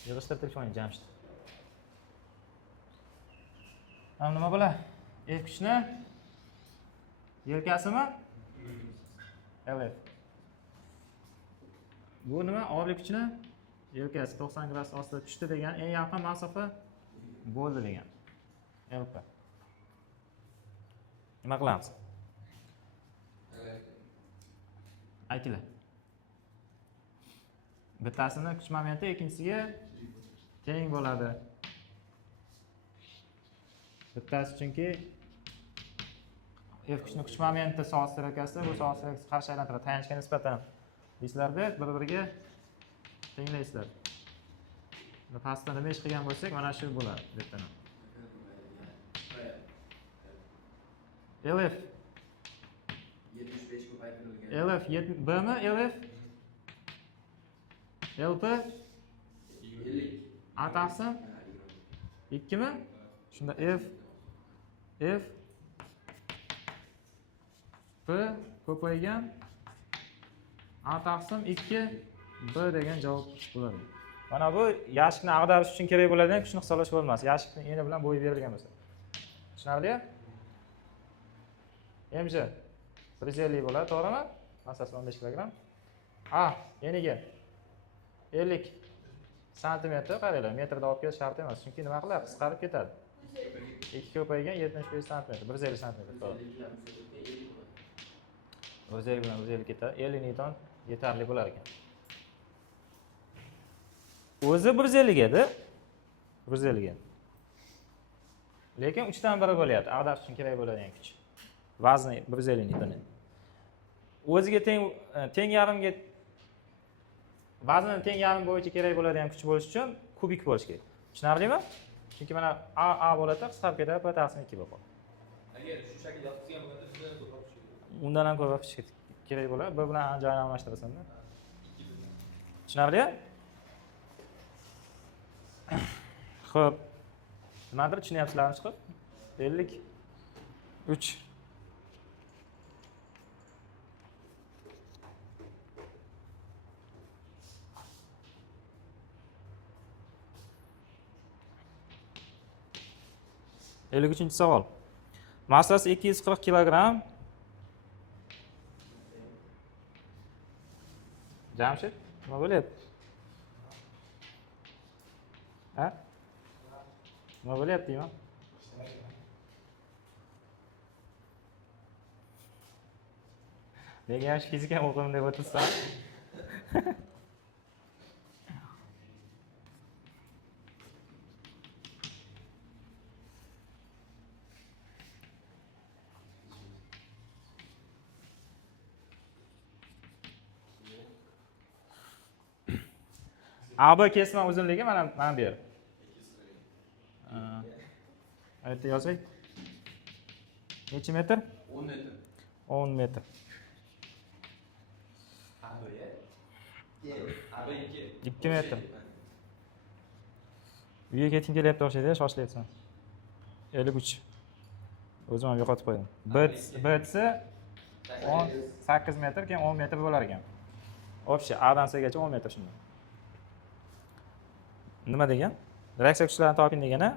Yig'ishtirib telefonni Jamshid. Ham nima bo'la? F kuchni yelkasimi? LF. Bu nima? Og'irlik kuchni yelkasi 90 gradus ostida tushdi degan, eng yaqin masofa bo'ldi degan. LP. Nima qilamiz? Aytinglar. Bittasini kuch momenti ikkinchisiga teng bo'ladi. Bittasi chunki F kuchni kuch momenti soat harakasi, bu soat harakasi qarshi aylantiradi. Tayanchga nisbatan deysizlarda bir-biriga tenglaysizlar. Pastda nima ish qilgan bo'lsak, mana shu bo'ladi debdan. LF 75 ko'paytirilgan. LF B mi LF? LP 50. A taqsim 2 mi? Shunda F P ko'paygan A taqsim 2 B degan javob bo'ladi. Mana bu yashikni ag'darish uchun kerak bo'ladigan kuchni hisoblash bo'lmas. Yashikning eni bilan bo'yi berilgan bo'lsa. Tushunarli? MJ 150 bo'ladi, to'g'rimi? Massasi 15 kg. A eniga 50 cm qaranglar, metrda olib kelish shart emas, chunki nima qiladi? Qisqarib ketadi. 2 ko'paygan 75 cm, 150 cm to'g'ri. 150 bilan 150 ketadi, 50 newton yetarli bo'lar ekan. O'zi 150 edi. 150 ga. Lekin 3 dan 1 bo'lyapti. Ag'darish uchun kerak bo'ladigan kuch. Vazni 150 newton. O'ziga teng yarimga vazni teng yarim bo'yicha kerak bo'ladigan kuch bo'lish uchun kubik bo'lish kerak. Tushunarlimi? Chunki mana A bo'ladi, qisqarib ketadi, P taqsim 2 bo'lib qoladi. Agar shu shaklda yozilgan bo'lganda shundan ko'proq tushadi. Undan ham ko'proq kuch kerak bo'ladi. Bir bilan joyini almashtirasan-da. Tushunarli? Xo'p. Nimadir tushunyapsizlarmi chiqib? 53. Uchinchi savol. Massasi 240 kg. Jamshid, nima bo'lyapti? Ha? Nima bo'lyapti, deyman? Nega yosh fizika o'qim deb o'tirsan? AB kesma uzunligi mana bu yer. Aytib yozing. Necha metr? 10 metr. 10 metr. AB 2. 2 metr. Uyga keting kelyapti o'xshaydi, shoshilayapsan. 53. O'zim ham yo'qotib qo'ydim. BC 18 metr, keyin 10 metr bo'lar ekan. Общий A dan C gacha 10 metr shunday. nima degan? Reaksiya kuchlarini toping degani.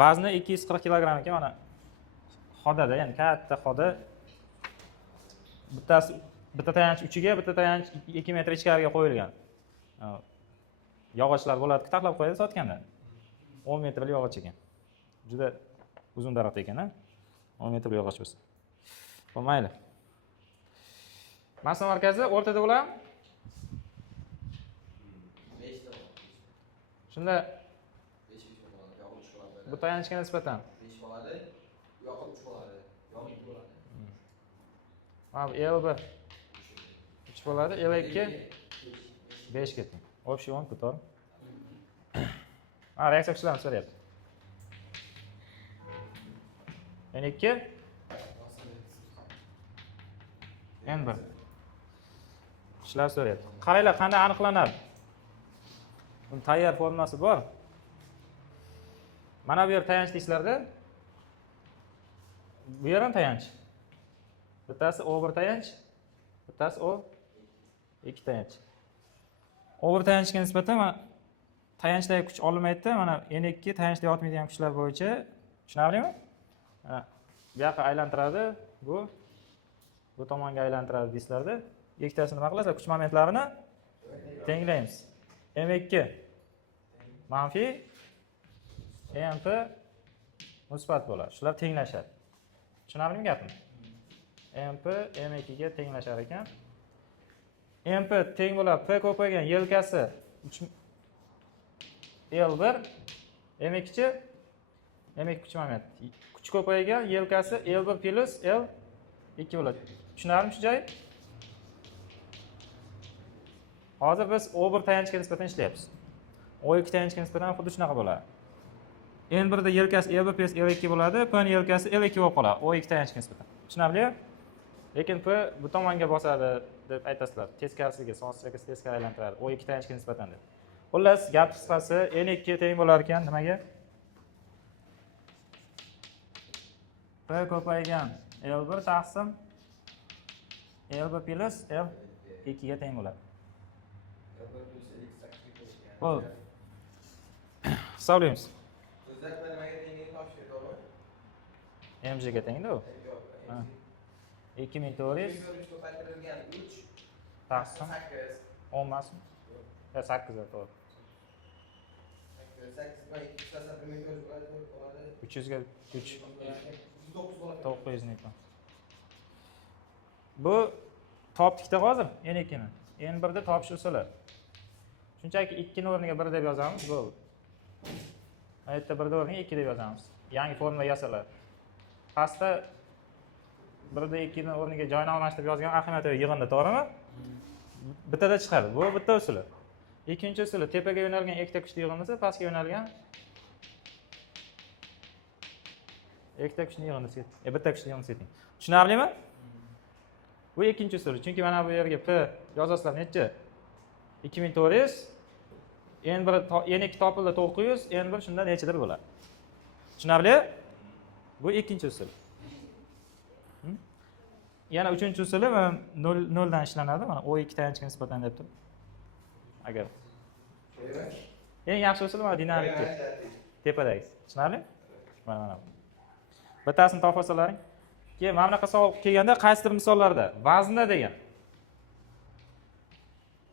Vazni 240 kilogramm ekan mana. Xodada, ya'ni katta xoda. Bitta tayanch uchiga, bitta tayanch 2 metr ichkariga qo'yilgan. Yog'ochlar bo'ladi, taxlab qo'yadi sotganda. 10 metrli yog'och ekan. Juda uzun daraxt ekan-a. 10 metrli yog'och bo'lsa. Mayli. Massa markazi o'rtada bo'ladimi? 5 ta. Shunda 5 bo'ladi, yo'q 3 bo'ladi. bu tayanchga nisbatan 5 bo'ladi, yo'q 3 bo'ladi, yo'q 2 bo'ladi. mana bu L1 3 bo'ladi, L2 5 ga teng. Общий 10 ku, to'g'ri? Reaksiya kuchlarini so'rayapti. N2 N1 ishlar so'rayapti. Qaranglar, qanday aniqlanadi? Buni tayyor formulasi bor. Mana bu yer tayanch deysizlarda. Bu yer ham tayanch. Bittasi O1 tayanch, bittasi O2 tayanch. O1 tayanchga nisbatan mana tayanchdagi kuch olinmaydi, mana N2 tayanchda yotmaydigan kuchlar bo'yicha tushunarlimi? Bu yoqqa aylantiradi, bu tomonga aylantiradi deysizlarda. Ikkitasini nima qilasizlar? Kuch momentlarini tenglaymiz. M2 manfiy, MP musbat bo'ladi. Shular tenglashadi. Tushunarlimi gapim? MP M2 ga tenglashar ekan. MP teng bo'ladi P ko'paygan yelkasi L1, M2 kuch moment. Kuch ko'paygan yelkasi L1 plus L2 bo'ladi. Tushunarlimi shu joy? Hozir biz O1 tayanchga nisbatan ishlayapmiz. O2 tayanchga nisbatan xuddi shunaqa bo'ladi. N1 da yelkasi L1 plus L2 bo'ladi, P ning yelkasi L2 bo'lib qoladi. O2 tayanchga nisbatan. Tushunarli? Lekin P bu tomonga bosadi deb aytasizlar. Teskarisiga, sonsiga teskari aylantiradi. O2 tayanchga nisbatan deb. Xullas, gap qisqasi N2 teng bo'lar ekan nimaga? P ko'paygan L1 taqsim L1 plus L2 ga teng bo'ladi. Bo'ldi. Hisoblaymiz. O'zlar nimaga tengligini topishga to'g'ri? MG ga tengda u. 2400 ko'paytirilgan 3 taqsim 8 10 emasmi? Yo 8 da to'g'ri. 8 bilan 2 tashlasa 1 metr bo'ladi. 300 ga 3 9 bo'ladi. 900 newton. Bu topdikda hozir N2 ni. N1 da topish usuli. Shunchaki 2 ni o'rniga 1 deb yozamiz, bo'ldi. Bu yerda 1 o'rniga 2 deb yozamiz. Yangi formula yasaladi. Pastda 1 da 2 ni o'rniga joyni almashtirib yozgan ahamiyatli yig'indi, to'g'rimi? Bittada chiqadi. Bu bitta usuli. Ikkinchi usuli tepaga yo'nalgan ikkita kuchli yig'indisi, pastga yo'nalgan ikkita kuchli yig'indisi. Bitta kuchli yig'indisi teng. Tushunarlimi? Bu ikkinchi usul. Chunki mana bu yerga P yozasizlar necha? 2400, N2 topildi 900, N1 shunda nechadir bo'ladi. Tushunarli? Bu ikkinchi usul. Yana uchinchi usuli 0 dan ishlanadi. Mana O2 tayanchga nisbatan deb turib. Agar eng yaxshi usul mana dinamik tepadagi. Tushunarli? Mana. Bittasini topasalaring. Keyin mana bunaqa savol kelganda qaysidir misollarda vaznda degan.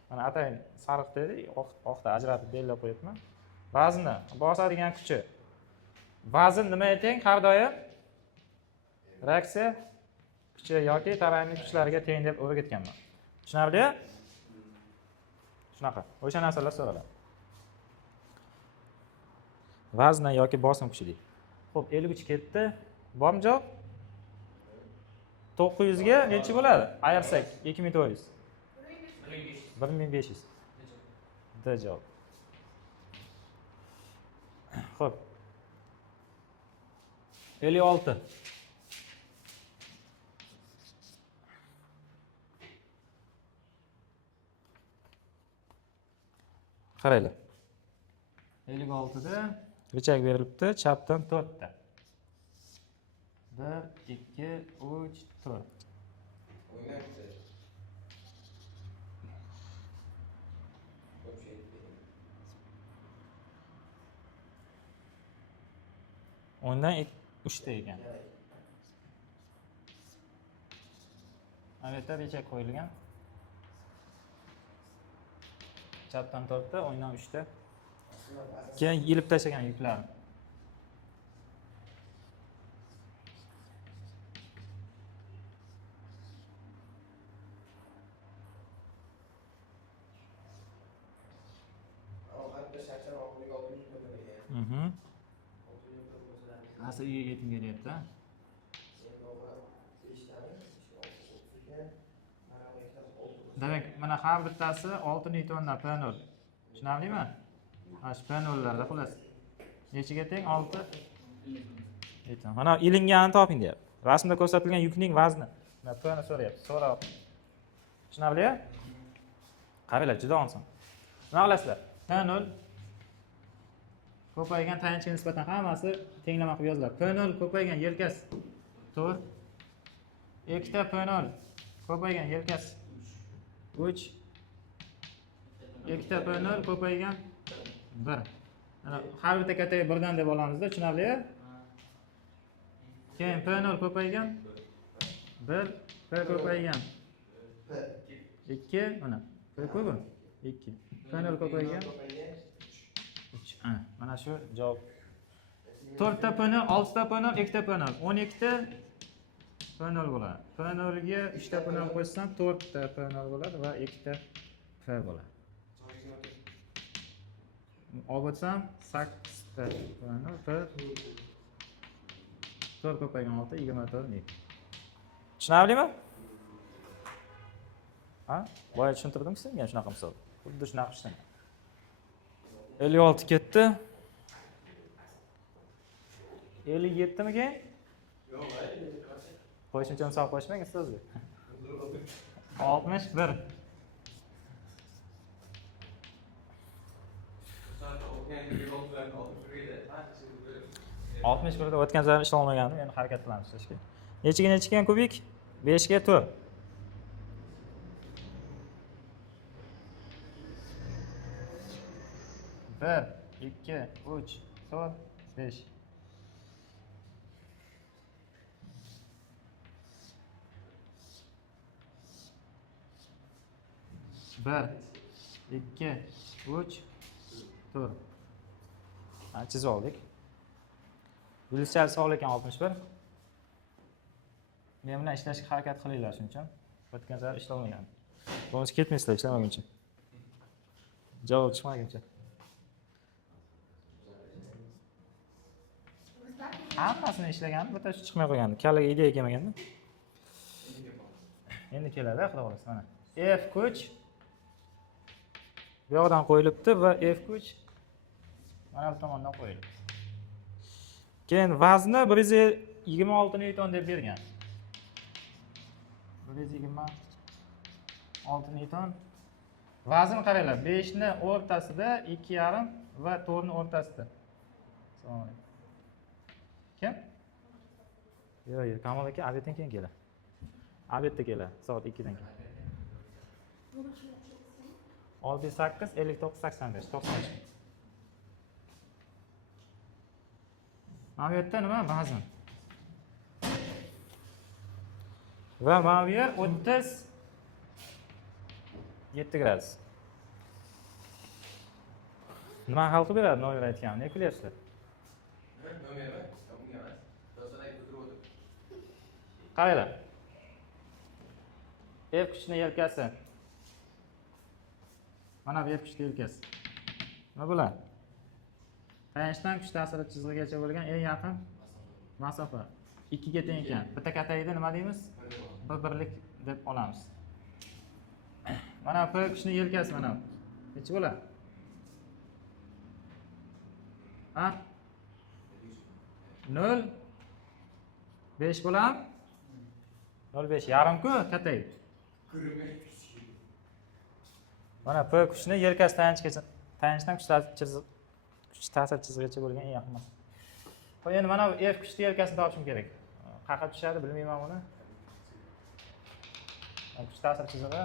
Mana atayin sariq dedi, oqda ajratib belgilab qo'yapman. Vazni bosadigan kuchi. Vazn nimaga teng? Har doim reaksiya kuchi yoki taranlik kuchlariga teng deb o'rgatganman. Tushunarli? Shunaqa. O'sha narsalar so'raladi. Vazn yoki bosim kuchi deydi. Xo'p, 53 ketdi. Bormi javob? 900 ga necha bo'ladi? Ayirsak 2400. 1500. D javob. Xo'p. 56. Qaranglar. 56 da richak berilibdi, chapdan 4 ta. 1 2 3 4. O'ndan 3ta ekan. Mana bu yerda becha qo'yilgan. Chapdan 4ta, o'ngdan 3ta. Keyin yilib tashlagan yuklar. Asl uyga yetim kelyapti. Demak, mana har bittasi 6 newtondan P0. Tushunarlimi? Mana shu P0larda xullas. Nechiga teng? 6 newton. Mana ilinganini toping deyapti. Rasmda ko'rsatilgan yukning vazni. Mana P ni so'rayapti. So'rab. Tushunarlimi? Qaranglar, juda oson. Nima qilasizlar? P0 ko'paygan tayanchga nisbatan hammasi tenglama qilib yoziladi. P0 ko'paygan yelkasi 4. Ikkita P0 ko'paygan yelkasi 3. Ikkita P0 ko'paygan 1. Mana har bitta kattaga birdan deb olamizda, tushunarlimi? Keyin P0 ko'paygan 1, P ko'paygan 2, mana P ko'pi? 2. P0 ko'paygan 3. Mana shu javob. 4 ta P0, 6 ta P0, 2 ta P0, 12 ta P0 bo'ladi. P0 ga 3 ta P0 qo'shsam 4 ta P0 bo'ladi va 2 ta P bo'ladi. Olib o'tsam 8 ta P0, P 4 ko'paygan 6, 24 neydi? Tushunarlimi? Ha? Boya tushuntirdim sizga shunaqa misol. Xuddi shunaqa ishlang. 56 ketdi. 57 mi keyin? Yo'q, qo'shimchani sog' qo'shmang ustozga. 61. Oltmish birda o'tgan sari ishlay olmagandim, endi harakat qilamiz ishlashga. Nechiga ekan kubik? 5 ga 4. Bir, 2, 3, 4, 5. Bir, 2, 3, 4. Chizib oldik. Yulduzchasi sog' ekan 61. Men bilan ishlashga harakat qilinglar shuning uchun. O'tgan sari ishlay olmagandim. Bo'lmasa ketmaysizlar ishlamaguncha. Javob chiqmaguncha. Hammasini ishlagandim, bittasi chiqmay qolgandi. Kallaga ideya kelmaganda. Endi keladi, xudo xolasa mana. F kuch bu yoqdan qo'yilibdi va F kuch mana bu tomondan qo'yilibdi. Keyin vazni 126 newton deb bergan. 126 newton. Vazn qaranglar, 5 ni o'rtasida, 2,5 va 4 ni o'rtasida. Assalomu alaykum. Kim? Yo'q, Kamol aka obeddan keyin keladi. Obedda keladi, soat 2 dan keyin. 68 59 85 90. Mana bu yerda nima? Vazn. Va mana bu yer 37 gradus. Nima hal qilib beradi nomer aytganimni? Ne kulyapsizlar? Qaranglar. F kuchni yelkasi. Mana bu F kuchli yelkasi. Nima bo'ladi? Tayanchdan kuch ta'siri chizig'igacha bo'lgan eng yaqin masofa 2 ga teng ekan. Bitta kattagida nima deymiz? Birlik deb olamiz. Mana P kuchni yelkasi mana. Nechi bo'ladi? Ha? 0 5 bo'ladimi? 0,5 yarim-ku kattay. Mana P kuchni yelkasi tayanchdan kuch ta'sir chizig'igacha bo'lgan eng yaqin masofa. Xo'p, endi mana bu F kuchli yelkasini topishim kerak. Qayerga tushadi bilmayman buni. Kuch ta'sir chizig'i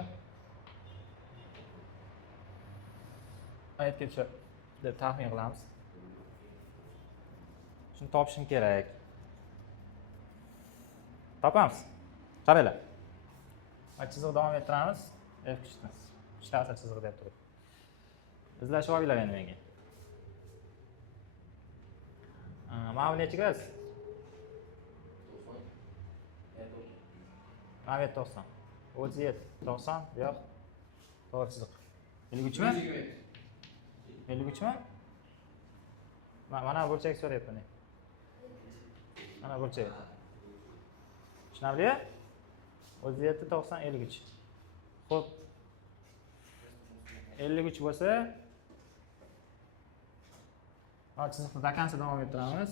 aytga tushadi deb taxmin qilamiz. Shuni topishim kerak. Topamiz. Qaranglar. Mana chiziq davom ettiramiz. F kuchni. Ishlasa chiziq deb turib. Izlashib olinglar endi menga. Mana bu necha gaz? 90. 37, 90, yo'q. To'g'ri chiziq. 53 mi? 53 mi? Mana burchak so'rayapman. Mana burchak. Tushunarli? 37, 90, 53. Xo'p. 53 bo'lsa, mana chiziqni dakansa davom ettiramiz.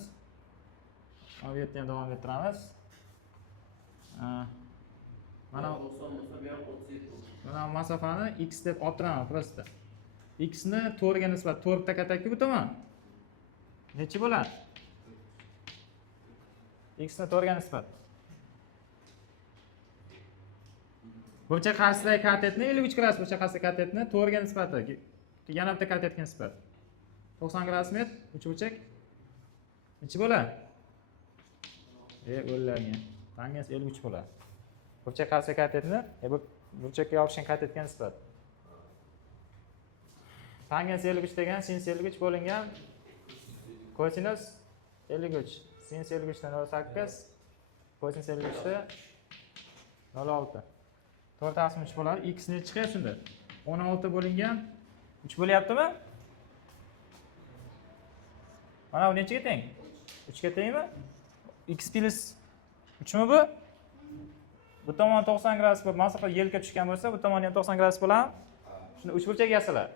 Mana bu yerda ham davom ettiramiz. Mana 90 bo'lsa bu ham 37 bo'ladi. mana masofani x deb oltiraman prosta. X ni 4 ga nisbat 4 ta katakka bu tomon. Necha bo'ladi? X ni 4 ga nisbat. Burchak qarshisidagi katetni 53 gradus burchak qarshidagi katetni 4 ga nisbati. Yana bitta katetga nisbat. 90 gradus met, uch burchak. Necha bo'ladi? O'ylangan. Tangens 53 bo'ladi. Burchak qarshidagi katetni bu burchakka yopishgan katetga nisbat. Tangens 53 degan sinus 53 bo'lingan kosinus 53. Sinus 53 dan 0.8, kosinus 53 dan 0.6. 4 taqsim 3 bo'ladi. X nechi chiqadi shunda? 16 bo'lingan 3 bo'lyaptimi? Mana bu nechaga teng? 3 ga tengmi? X plus 3 mi bu? Bu tomon 90 gradus bo'lib, masofa yelka tushgan bo'lsa, bu tomon ham 90 gradus bo'ladi. Shuni 3 burchak yasalar.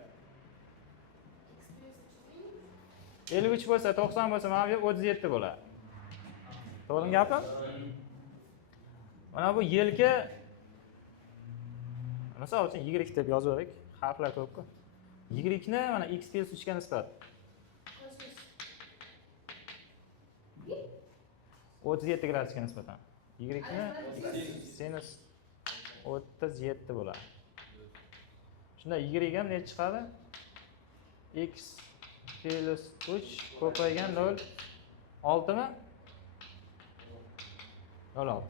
53 bo'lsa, 90 bo'lsa, mana bu 37 bo'ladi. To'g'rimi gapim? Mana bu yelka misol uchun y deb yozib yuborik. Harflar ko'p-ku. Y ni mana x plus 3 ga nisbat. 37 gradusga nisbatan. Y ni sinus 37 bo'ladi. Shunda y ham necha chiqadi? X plus 3 ko'paygan 0.6 mi? 0.6.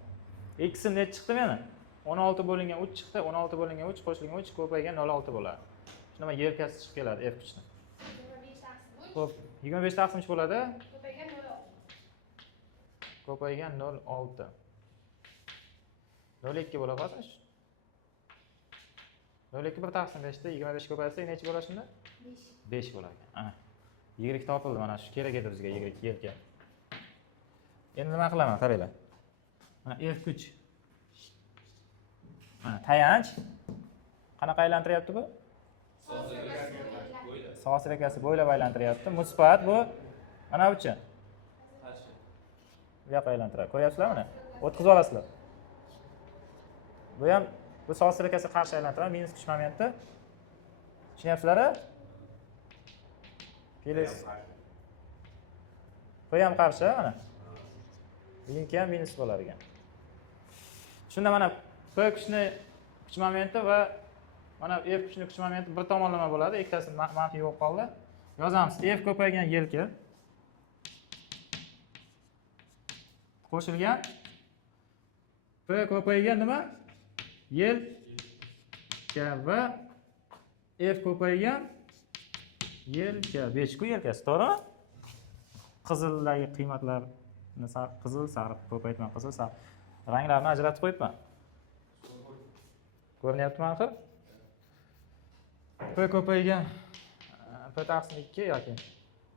X necha chiqdi meni? 16 bo'lingan 3 chiqdi. 16 bo'lingan 3 qo'shilgan 3 ko'paygan 0.6 bo'ladi. Shunda mana yelkasi chiqib keladi F kuchni. 25 Xo'p, 25 taqsim 3 bo'ladi. Ko'paygan 0.6. 0.2 bo'la qolsin. 0.2 bir taqsim 5 da 25 ko'paysa necha bo'ladi shunda? 5 bo'lar ekan. Ana. Y topildi mana shu kerak edi bizga Y yelka. Endi nima qilaman? Qaranglar. Mana F kuch. Mana tayanch qanaqa aylantiryapti bu? Soat sirakasi bo'ylab aylantiryapti. Musbat bu mana buchi. Bu yoqqa aylantiradi. Ko'ryapsizlarmi mana? O'tkazib olasizlar. Bu ham bu soat sirakasi qarshi aylantiradi, minus kuch momenti. Tushunyapsizlar? Plus. Bu ham qarshi mana. Linki ham minus bo'lar ekan. Shunda mana P kuchni kuch momenti va mana F kuchni kuch momenti bir tomonlama bo'ladi. Ikkitasi manfiy bo'lib qoldi. Yozamiz. F ko'paygan yelka qo'shilgan P ko'paygan nima? Yelka va F ko'paygan yelka. 5 ku yelkasi, to'g'rimi? Qizildagi qiymatlarni qizil, sariq ko'paytman, qizil, sariq. Ranglarni ajratib qo'yibman. Ko'rinyaptimi axir? P ko'paygan P taqsim 2 yoki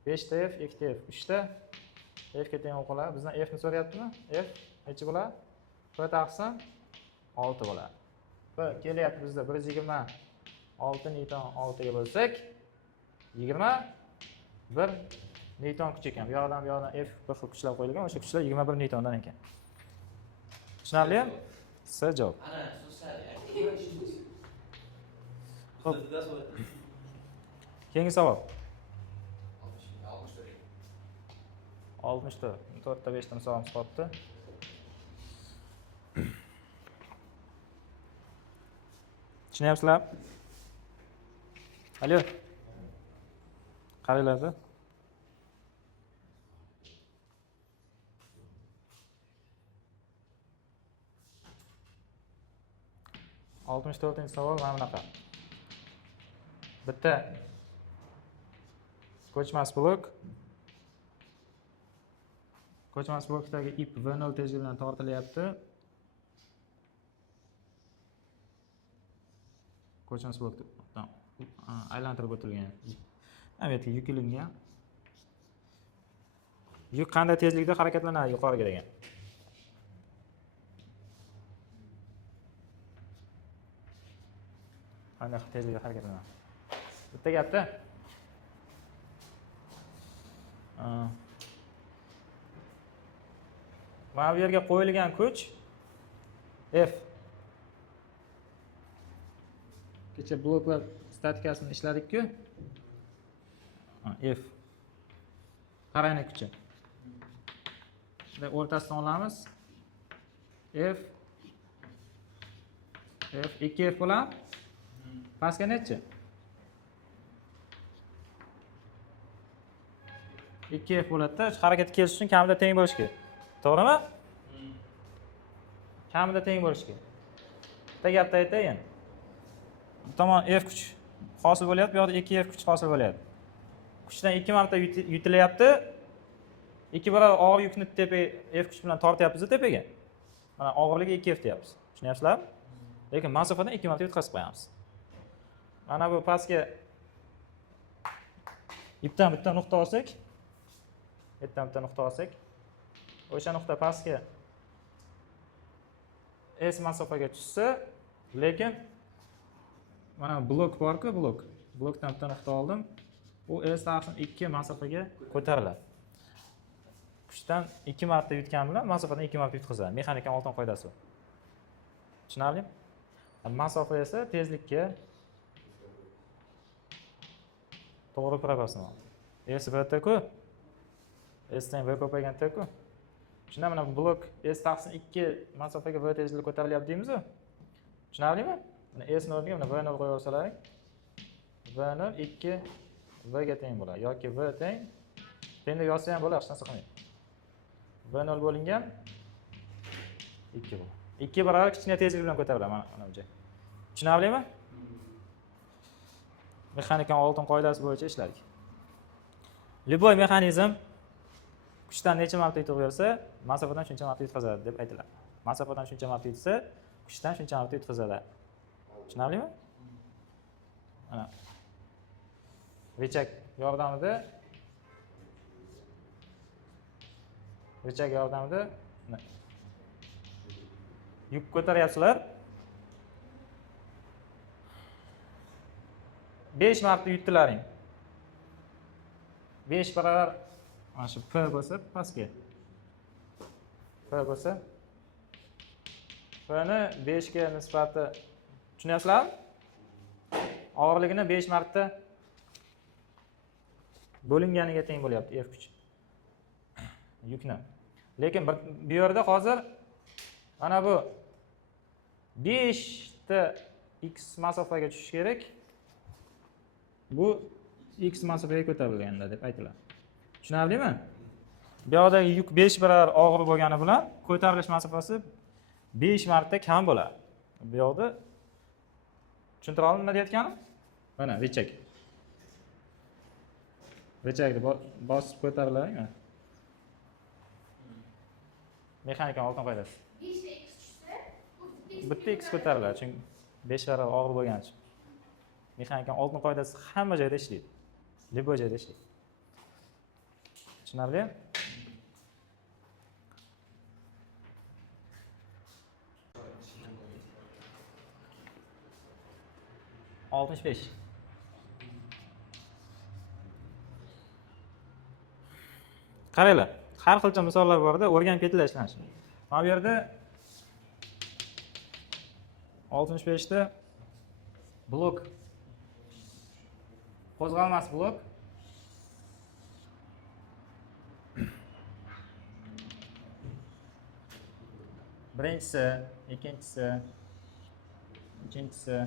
5 ta F, 2 ta F, 3 ta F ga teng qoladi. Bizdan F ni so'rayaptimi? F necha bo'ladi? P taqsim 6 bo'ladi. P kelyapti bizda 126 newton 6 ga bo'lsak 21 newton kuch ekan. Bu yoqdan F bir xil kuchlar qo'yilgan. O'sha kuchlar 21 newtondan ekan. Tushunarlimi? S javob. Ana, so'zlar. Xo'p. Keyingi savol. 64. 4 ta 5 ta misolimiz qolibdi. Tushunyapsizlar? Alo. Qaranglar. 64-savol mana bunaqa. Bitta ko'chmas blok. Ko'chmas blokdagi ip V0 tezligi bilan tortilyapti. Ko'chmas blokdan aylantirib o'tilgan. Bu yerga yuk ilingan. Yuk qanday tezlikda harakatlanadi yuqoriga degan. Qanday tezlikda harakatlanadi. Bitta gapda mana bu yerga qo'yilgan kuch F. Kecha bloklar statikasini ishladik-ku. F. Qarayni kuchi. Shunda o'rtasidan olamiz. F 2F bilan pastga necha? 2F bo'ladi-da, harakat kelish uchun kamida teng bo'lishi kerak. To'g'rimi? Kamida teng bo'lishi kerak. Bitta gapni aytayin. Bu tomon F kuch hosil bo'lyapti, bu yoqda 2F kuch hosil bo'lyapti. Kuchdan 2 marta yutilyapti. 2 barobar og'ir yukni tepaga F kuch bilan tortyapmiz tepaga. Mana og'irligi 2F deyapmiz. Tushunyapsizlarmi? Lekin masofadan 2 marta yutkazib qo'yamiz. Mana bu pastga ipdan bitta nuqta olsak, o'sha nuqta pastga S masofaga tushsa, lekin mana blok bor-ku, blokdan bitta nuqta oldim. U S taqsim 2 masofaga ko'tariladi. Kuchdan 2 marta yutgan bilan masofadan 2 marta yutkazadi. Mexanikning oltin qoidasi. Tushunarlimi? Masofa esa tezlikka to'g'ri proporsional. S v-ku. S dan v ko'payganda-ku. Shunda mana blok S taqsim 2 masofaga v tezlik ko'tarilyapti deymiz-ku. Tushunarlimi? Mana S0 ga mana v0 qo'yib olsalaring, v0 2 v ga teng bo'ladi yoki v teng tenglik yozsa ham bo'ladi, hech narsa qilmaydi. v0 bo'lingan 2 bo'ladi. 2 barobar kichkina tezlik bilan ko'tariladi mana bu joy. Tushunarlimi? Mexanikning oltin qoidasi bo'yicha ishladik. Любой mexanizm kuchdan necha marta yutib bersa, masofadan shuncha marta yutkazadi deb aytiladi. Masofadan shuncha marta yutsa, kuchdan shuncha marta yutkazadi. Tushunarlimi? Mana Richak yordamida yuk ko'taryapsizlar. 5 marta yutdilaring. 5 barobar mana shu P bo'lsa pastga. P bo'lsa P ni 5 ga nisbati tushunyapsizlarmi? Og'irligini 5 marta bo'linganiga teng bo'lyapti F kuch. Yukni. Lekin bu yerda hozir mana bu 5 ta x masofaga tushish kerak. Bu x masofaga ko'tarilganda deb aytiladi. Tushunarlimi? Bu yoqdagi yuk 5 barobar og'ir bo'lgani bilan ko'tarilish masofasi 5 marta kam bo'ladi. Bu yoqda tushuntira oldimmi nima deyotganim? Mana richak. Richakni bosib ko'tariladi. Mexanika oltin qoidasi. 5 ta x tushsa, bitta x ko'tariladi, chunki 5 barobar og'ir bo'lgani uchun. Mexanika oltin qoidasi hamma joyda ishlaydi. Любой joyda ishlaydi. Tushunarli? Oltmish besh. Qaranglar, har xilcha misollar borda, o'rganib ketinglar ishlanishni. Mana bu yerda 65 ta blok, qo'zg'almas blok. Birinchisi, ikkinchisi, uchinchisi.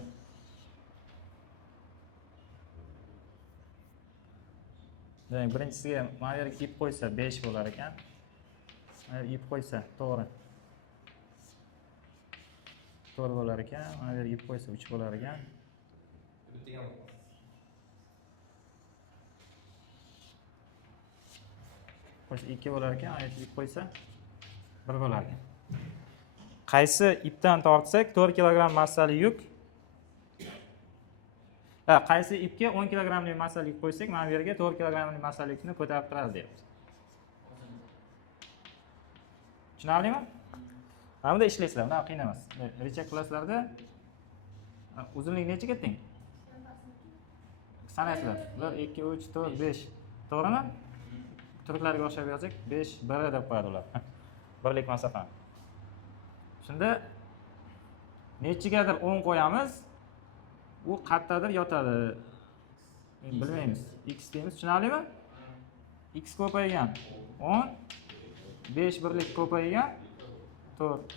Demak, birinchisiga mana yerga ip qo'ysa 5 bo'lar ekan. Mana ip qo'ysa, to'g'ri. 4 bo'lar ekan. Mana bu yerga yib qo'ysa 3 bo'lar ekan. Bittaga ham. Qo'ysa 2 bo'lar ekan. Mana yerga yib qo'ysa 1 bo'lar ekan. Qaysi ipdan tortsak 4 kilogramm massali yuk. Qaysi ipga 10 kilogrammlik massali yuk qo'ysak, mana bu yerga 4 kilogrammlik massali yukni ko'tarib turadi deyapti. Tushunarlimi? Mana bunda ishlaysizlar, buni qiyin emas. Recheck qilasizlarda uzunlik nechaga teng? Sanaysizlar. 1 2 3 4 5. To'g'rimi? Turklarga o'xshab yozsak 5 1 deb qo'yadi ular. Birlik masofani. Shunda nechigadir 10 qo'yamiz. U qayerdadir yotadi. Bilmaymiz. X deymiz, tushunarlimi? X ko'paygan 10, 5 birlik ko'paygan 4.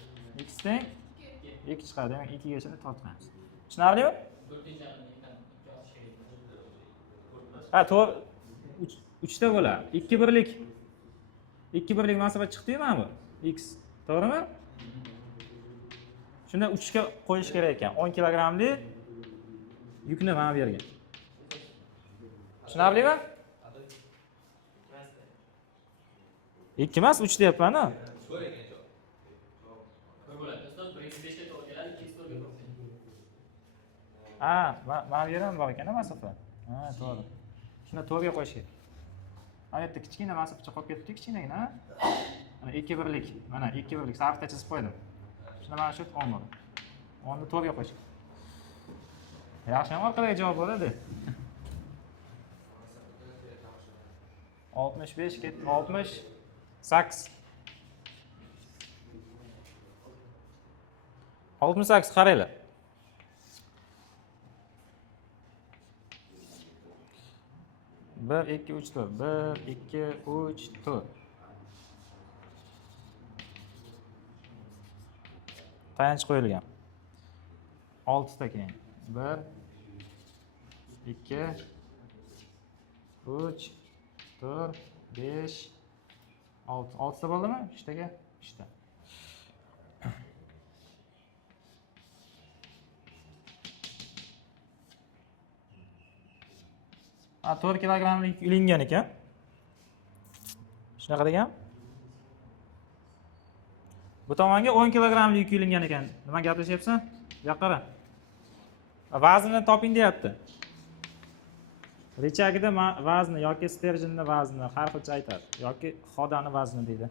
X teng 2 chiqadi. Demak 2 gachani tortamiz. Tushunarlimi? 4 3 ta bo'ladi. 2 birlik. 2 birlik masofa chiqdi-yu mana bu. X. To'g'rimi? Shunda 3 ga qo'yish kerak ekan. 10 kilogrammlik yukni mana bu yerga. Tushunarlimi? 2 emas, 3 deyapman-a. Mana bu yerda bor ekan-a masofa. To'g'ri. Shunda 4 ga qo'yish kerak. Mana yerda kichkina masofacha qolib ketdi, kichkinagina. Mana 2 birlik. Mana 2 birlik sariqda chizib qo'ydim. Shunda mana shu 10 bo'ldi. 10 ni 4 ga qo'yish. Yaxshi ham orqadagi javob bo'ladi. 65 ketdi, 68. 68 qaranglar. Bir, ikki, uch, to'rt. 1, 2, 3, 4. Tayanch qo'yilgan. 6 ta keyin. 1, 2, 3, 4, 5, 6. 6 ta bo'ldimi? 3 taga 3 ta. Ha, 4 kilogrammlik ilingan ekan. Shunaqa degan? Bu tomonga 10 kilogrammlik yuk ilingan ekan. Nima gaplashyapsan? Yo'q qara. Vaznini toping deyapti. Rechagida vazni yoki sterjinni vazni har xilcha aytadi. Yoki xodani vazni deydi.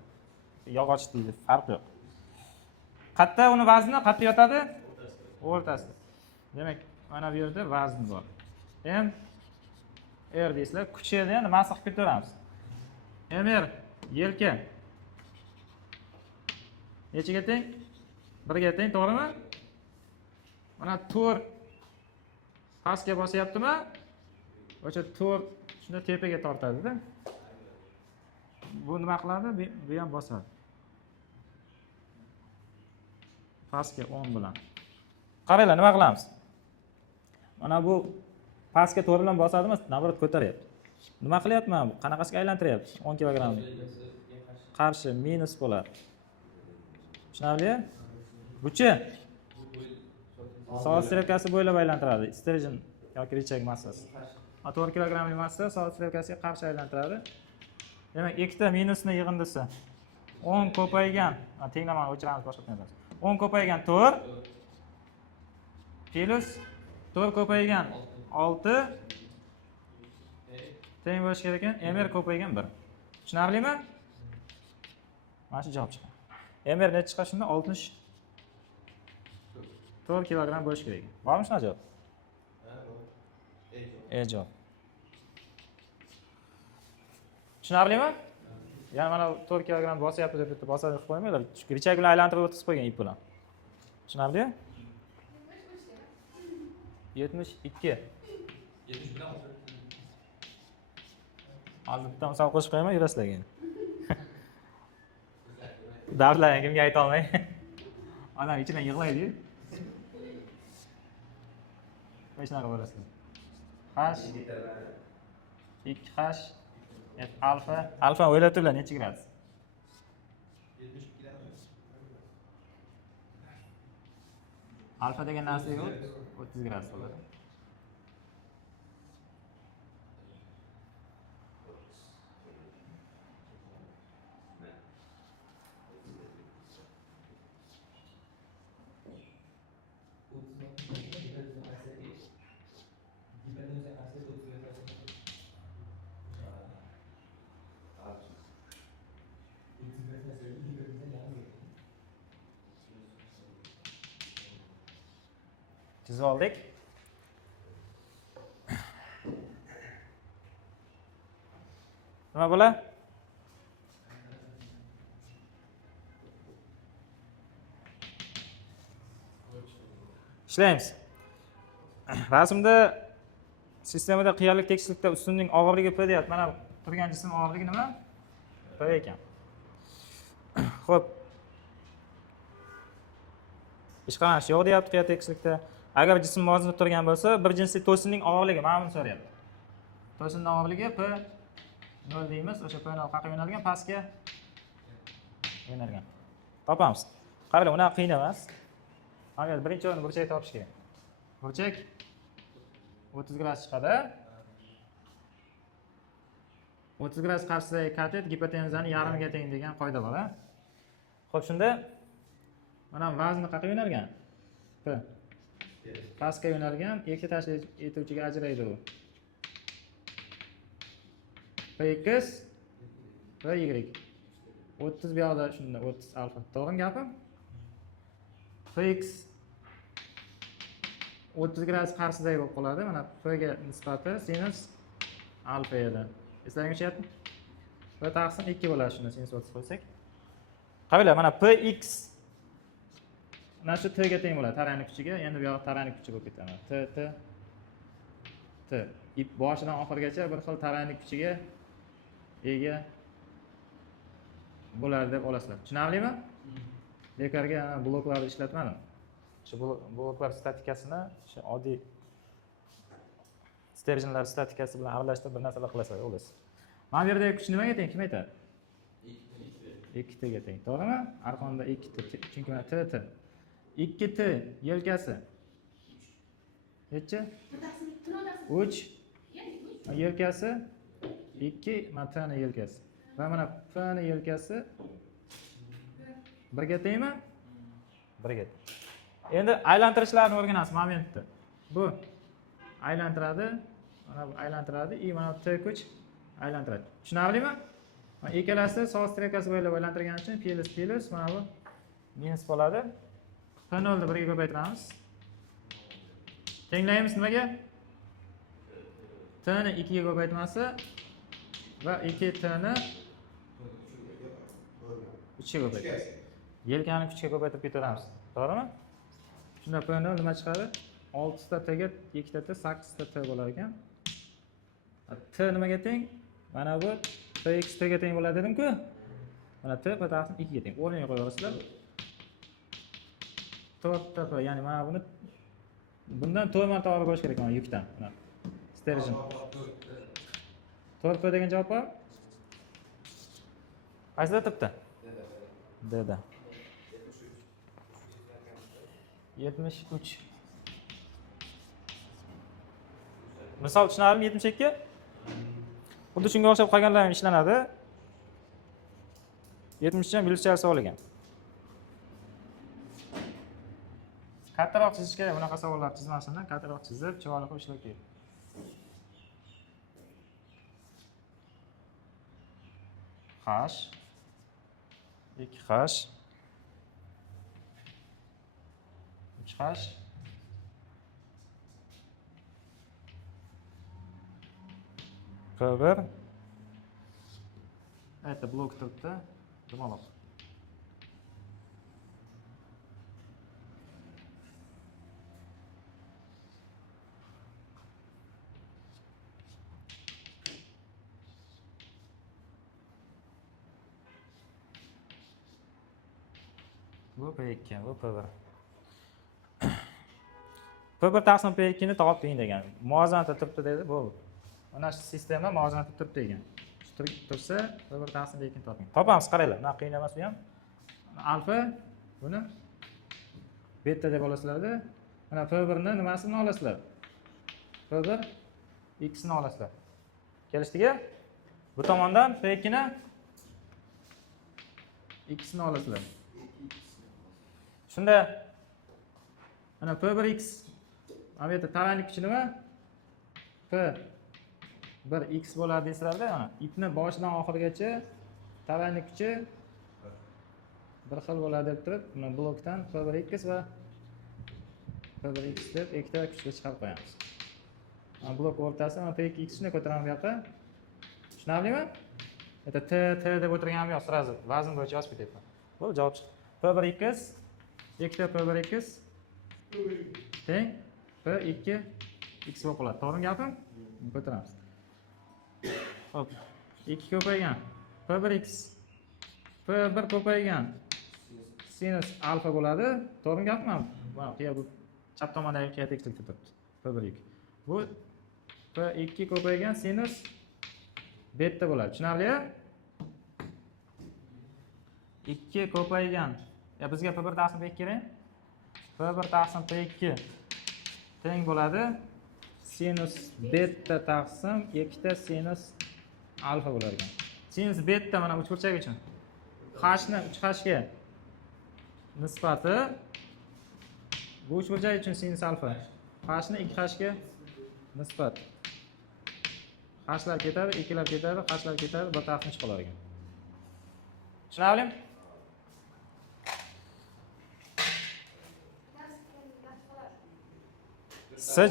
Yog'och deydi, farq yo'q. Qayerda uni vazni qayerda yotadi? O'rtasida. Demak, mana bu yerda vazn bor. M R deysizlar, kuchini endi masx qilib ko'taramiz. MR yelka nechiga teng? 1 ga teng, to'g'rimi? Mana 4 pastga bosyaptimi? O'sha 4 shunda tepaga tortadi-da. Bu nima qiladi? Bu ham bosadi. Pastga 10 bilan. Qaranglar, nima qilamiz? Mana bu pastga 4 bilan bosadimi? Navrot ko'taryapti. Nima qilyapman bu? Qanaqasiga aylantiryapti? 10 kilogramm. Qarshi minus bo'ladi. Tushunarli? Buchi soat strelkasi bo'ylab aylantiradi. Sterjin yoki rechak massasi. 4 kilogrammlik massa soat strelkasiga qarshi aylantiradi. Demak, ikkita minusni yig'indisi 10 ko'paygan, tenglamani o'chiramiz boshqa qilamiz. 10 ko'paygan 4 plus 4 ko'paygan 6 teng bo'lishi kerak ekan. MR ko'paygan 1. Tushunarlimi? Mana shu javob chiqadi. MR necha chiqadi shunda? 64 kilogramm bo'lishi kerak ekan. Bormi shuna javob? Javob. Tushunarlimi? Ya'ni mana 4 kilogramm bosyapti deb bitta bosadi qilib qo'ymanglar. Rechak bilan aylantirib o'tkazib qo'ygan ip bilan. Tushunarli? 72. 70 bilan Hozirdan misol qo'shib qo'yaman, yurasizlar keyin. Darslarni kimga ayta olmay. Odam ichidan yig'laydi-yu. Hech narsa bo'lasizlar. H 2H alfa o'ylab turlar necha gradus? 72 dan. Alfa degan narsaga 30 gradus bo'ladi. Chizib oldik. Nima bo'ladi? Ishlaymiz. Rasmda sistemada qiyolik tekislikda ustunning og'irligi P deyapti. Mana turgan jism og'irligi nima? P ekan. Xo'p. Ishqalanish yo'q deyapti qiyolik tekislikda. Agar jism muvozin turgan bo'lsa, bir jinsli to'sinning og'irligi mana buni so'rayapti. To'sinning og'irligi P 0 deymiz. O'sha P 0 qayerga yo'nalgan? Pastga yo'nalgan. Topamiz. Qarang, unaqa qiyin emas. Mana birinchi o'rinda burchak topish kerak. Burchak 30 gradus chiqadi. 30 gradus qarshisidagi katet gipotenzani yarmiga teng degan qoida bor, ha? Xo'p, shunda mana vazni qayerga yo'nalgan? P. Pastga yo'nalgan, ikkita tashkil etuvchiga ajraydi u. Px Py 30 bu yoqda shunda 30 alfa. To'g'rimi gapim? Px 30 gradus qarshisidagi bo'lib qoladi. Mana P ga nisbati sinus alfa edi. Eslaring o'chyapti? P taqsim 2 bo'ladi shunda sinus 30 qo'ysak. Qaranglar, mana Px mana shu T ga teng bo'ladi taranlik kuchiga. Endi bu yoq taranlik kuchi bo'lib ketadi. T. Ip boshidan oxirigacha bir xil taranlik kuchiga ega bo'ladi deb olasizlar. Tushunarlimi? Bekarga bloklarni ishlatmadim. Shu bloklar statikasini shu oddiy sterjinlar statikasi bilan aralashtirib bir narsalar qilasizlar, o'g'lingiz. Mana bu yerdagi kuch nimaga teng? Kim aytadi? 2t ga teng. To'g'rimi? Arqonda 2t. Chunki mana t. 2t yelkasi. Necha? 3. Yelkasi 2, mana t ni yelkasi. Va mana p ni yelkasi 1 ga tengmi? 1 ga teng. Endi aylantirishlarni o'rganamiz momentda. Bu aylantiradi, mana bu aylantiradi, mana t kuch aylantiradi. Tushunarlimi? Mana ikkalasi soat strelkasi bo'ylab aylantirgani uchun plus mana bu minus bo'ladi. P0 ni 1 ga ko'paytiramiz. Tenglaymiz nimaga? T ni 2 ga ko'paytmasi va 2t ni 3 ga ko'paytiramiz. Yelkani kuchga ko'paytirib ketaveramiz. To'g'rimi? Shunda P0 nima chiqadi? 6 ta t ga 2 ta t 8 ta t bo'lar ekan. T nimaga teng? Mana bu Px t ga teng bo'ladi dedim-ku. Mana t p taqsim 2 ga teng. O'rniga qo'yaverasizlar. 4 ta p, ya'ni mana buni bundan 4 marta olib qo'yish kerak mana yukdan. Mana sterjin. 4 p degan javob bor. Qaysida turibdi? D. 73. Misol tushunarlimi 72? Xuddi shunga o'xshab qolganlar ham ishlanadi. 70 ham bilishlari savolgan. Kattaroq chizish kerak, bunaqa savollar chizmasin, kattaroq chizib, chiroyli qilib ishlash kerak. H 2H 3H P1 это blok turibdi. Dumaloq. Bu P2, bu P1. P1 taqsim P2 ni toping degan. Muvozanatda turibdi dedi, bo'ldi. Mana shu sistema muvozanatda turibdi degan. Tursa, P1 taqsim P2 ni toping. Topamiz, qaranglar. Bunaqa qiyin emas bu ham. Alfa buni bu beta deb olasizlarda, mana P1 ni nimasini olasizlar? P1 x ni olasizlar. Kelishdiki? Bu tomondan P2 ni x ni olasizlar. Shunda mana P1x mana bu yerda tavanlik kuchi nima? P1x bo'ladi deysizlarda, mana ipni boshidan oxirigacha tavanlik kuchi bir xil bo'ladi deb turib, mana blokdan P1x va P1x deb ikkita kuchni chiqarib qo'yamiz. Mana blok o'rtasi mana P2x ni ko'taraman bu yoqqa. Tushunarlimi? Это T deb o'tirganim yo'q, сразу vazn bo'yicha yozib ketyapman. Bu javob chiqdi. P1x ikkita P1x teng P2x bo'lib qoladi. To'g'rimi gapim? Ko'taramiz. Hop. 2 ko'paygan P1x P1 ko'paygan sinus alfa bo'ladi. To'g'rimi gapmi? Mana bu chap tomondagi qiya tekislikda turibdi. P1x. Bu P2 ko'paygan sinus beta bo'ladi. Tushunarli? 2 ko'paygan. Bizga P1 taqsim P2 kerak. P1 taqsim P2 teng bo'ladi. Sinus beta taqsim 2 ta sinus alfa bo'lar ekan. Sinus beta mana uchburchak uchun h ni 3h ga nisbati bu uchburchak uchun sinus alfa h ni 2h ga nisbat. Hlar ketadi, 2lar ketadi, hlar ketadi, bir tarafni chiqib qolar ekan. Tushunarlimi?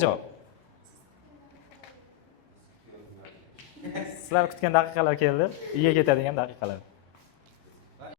Javob. Sizlar kutgan daqiqalar keldi. Uyga ketadigan daqiqalar.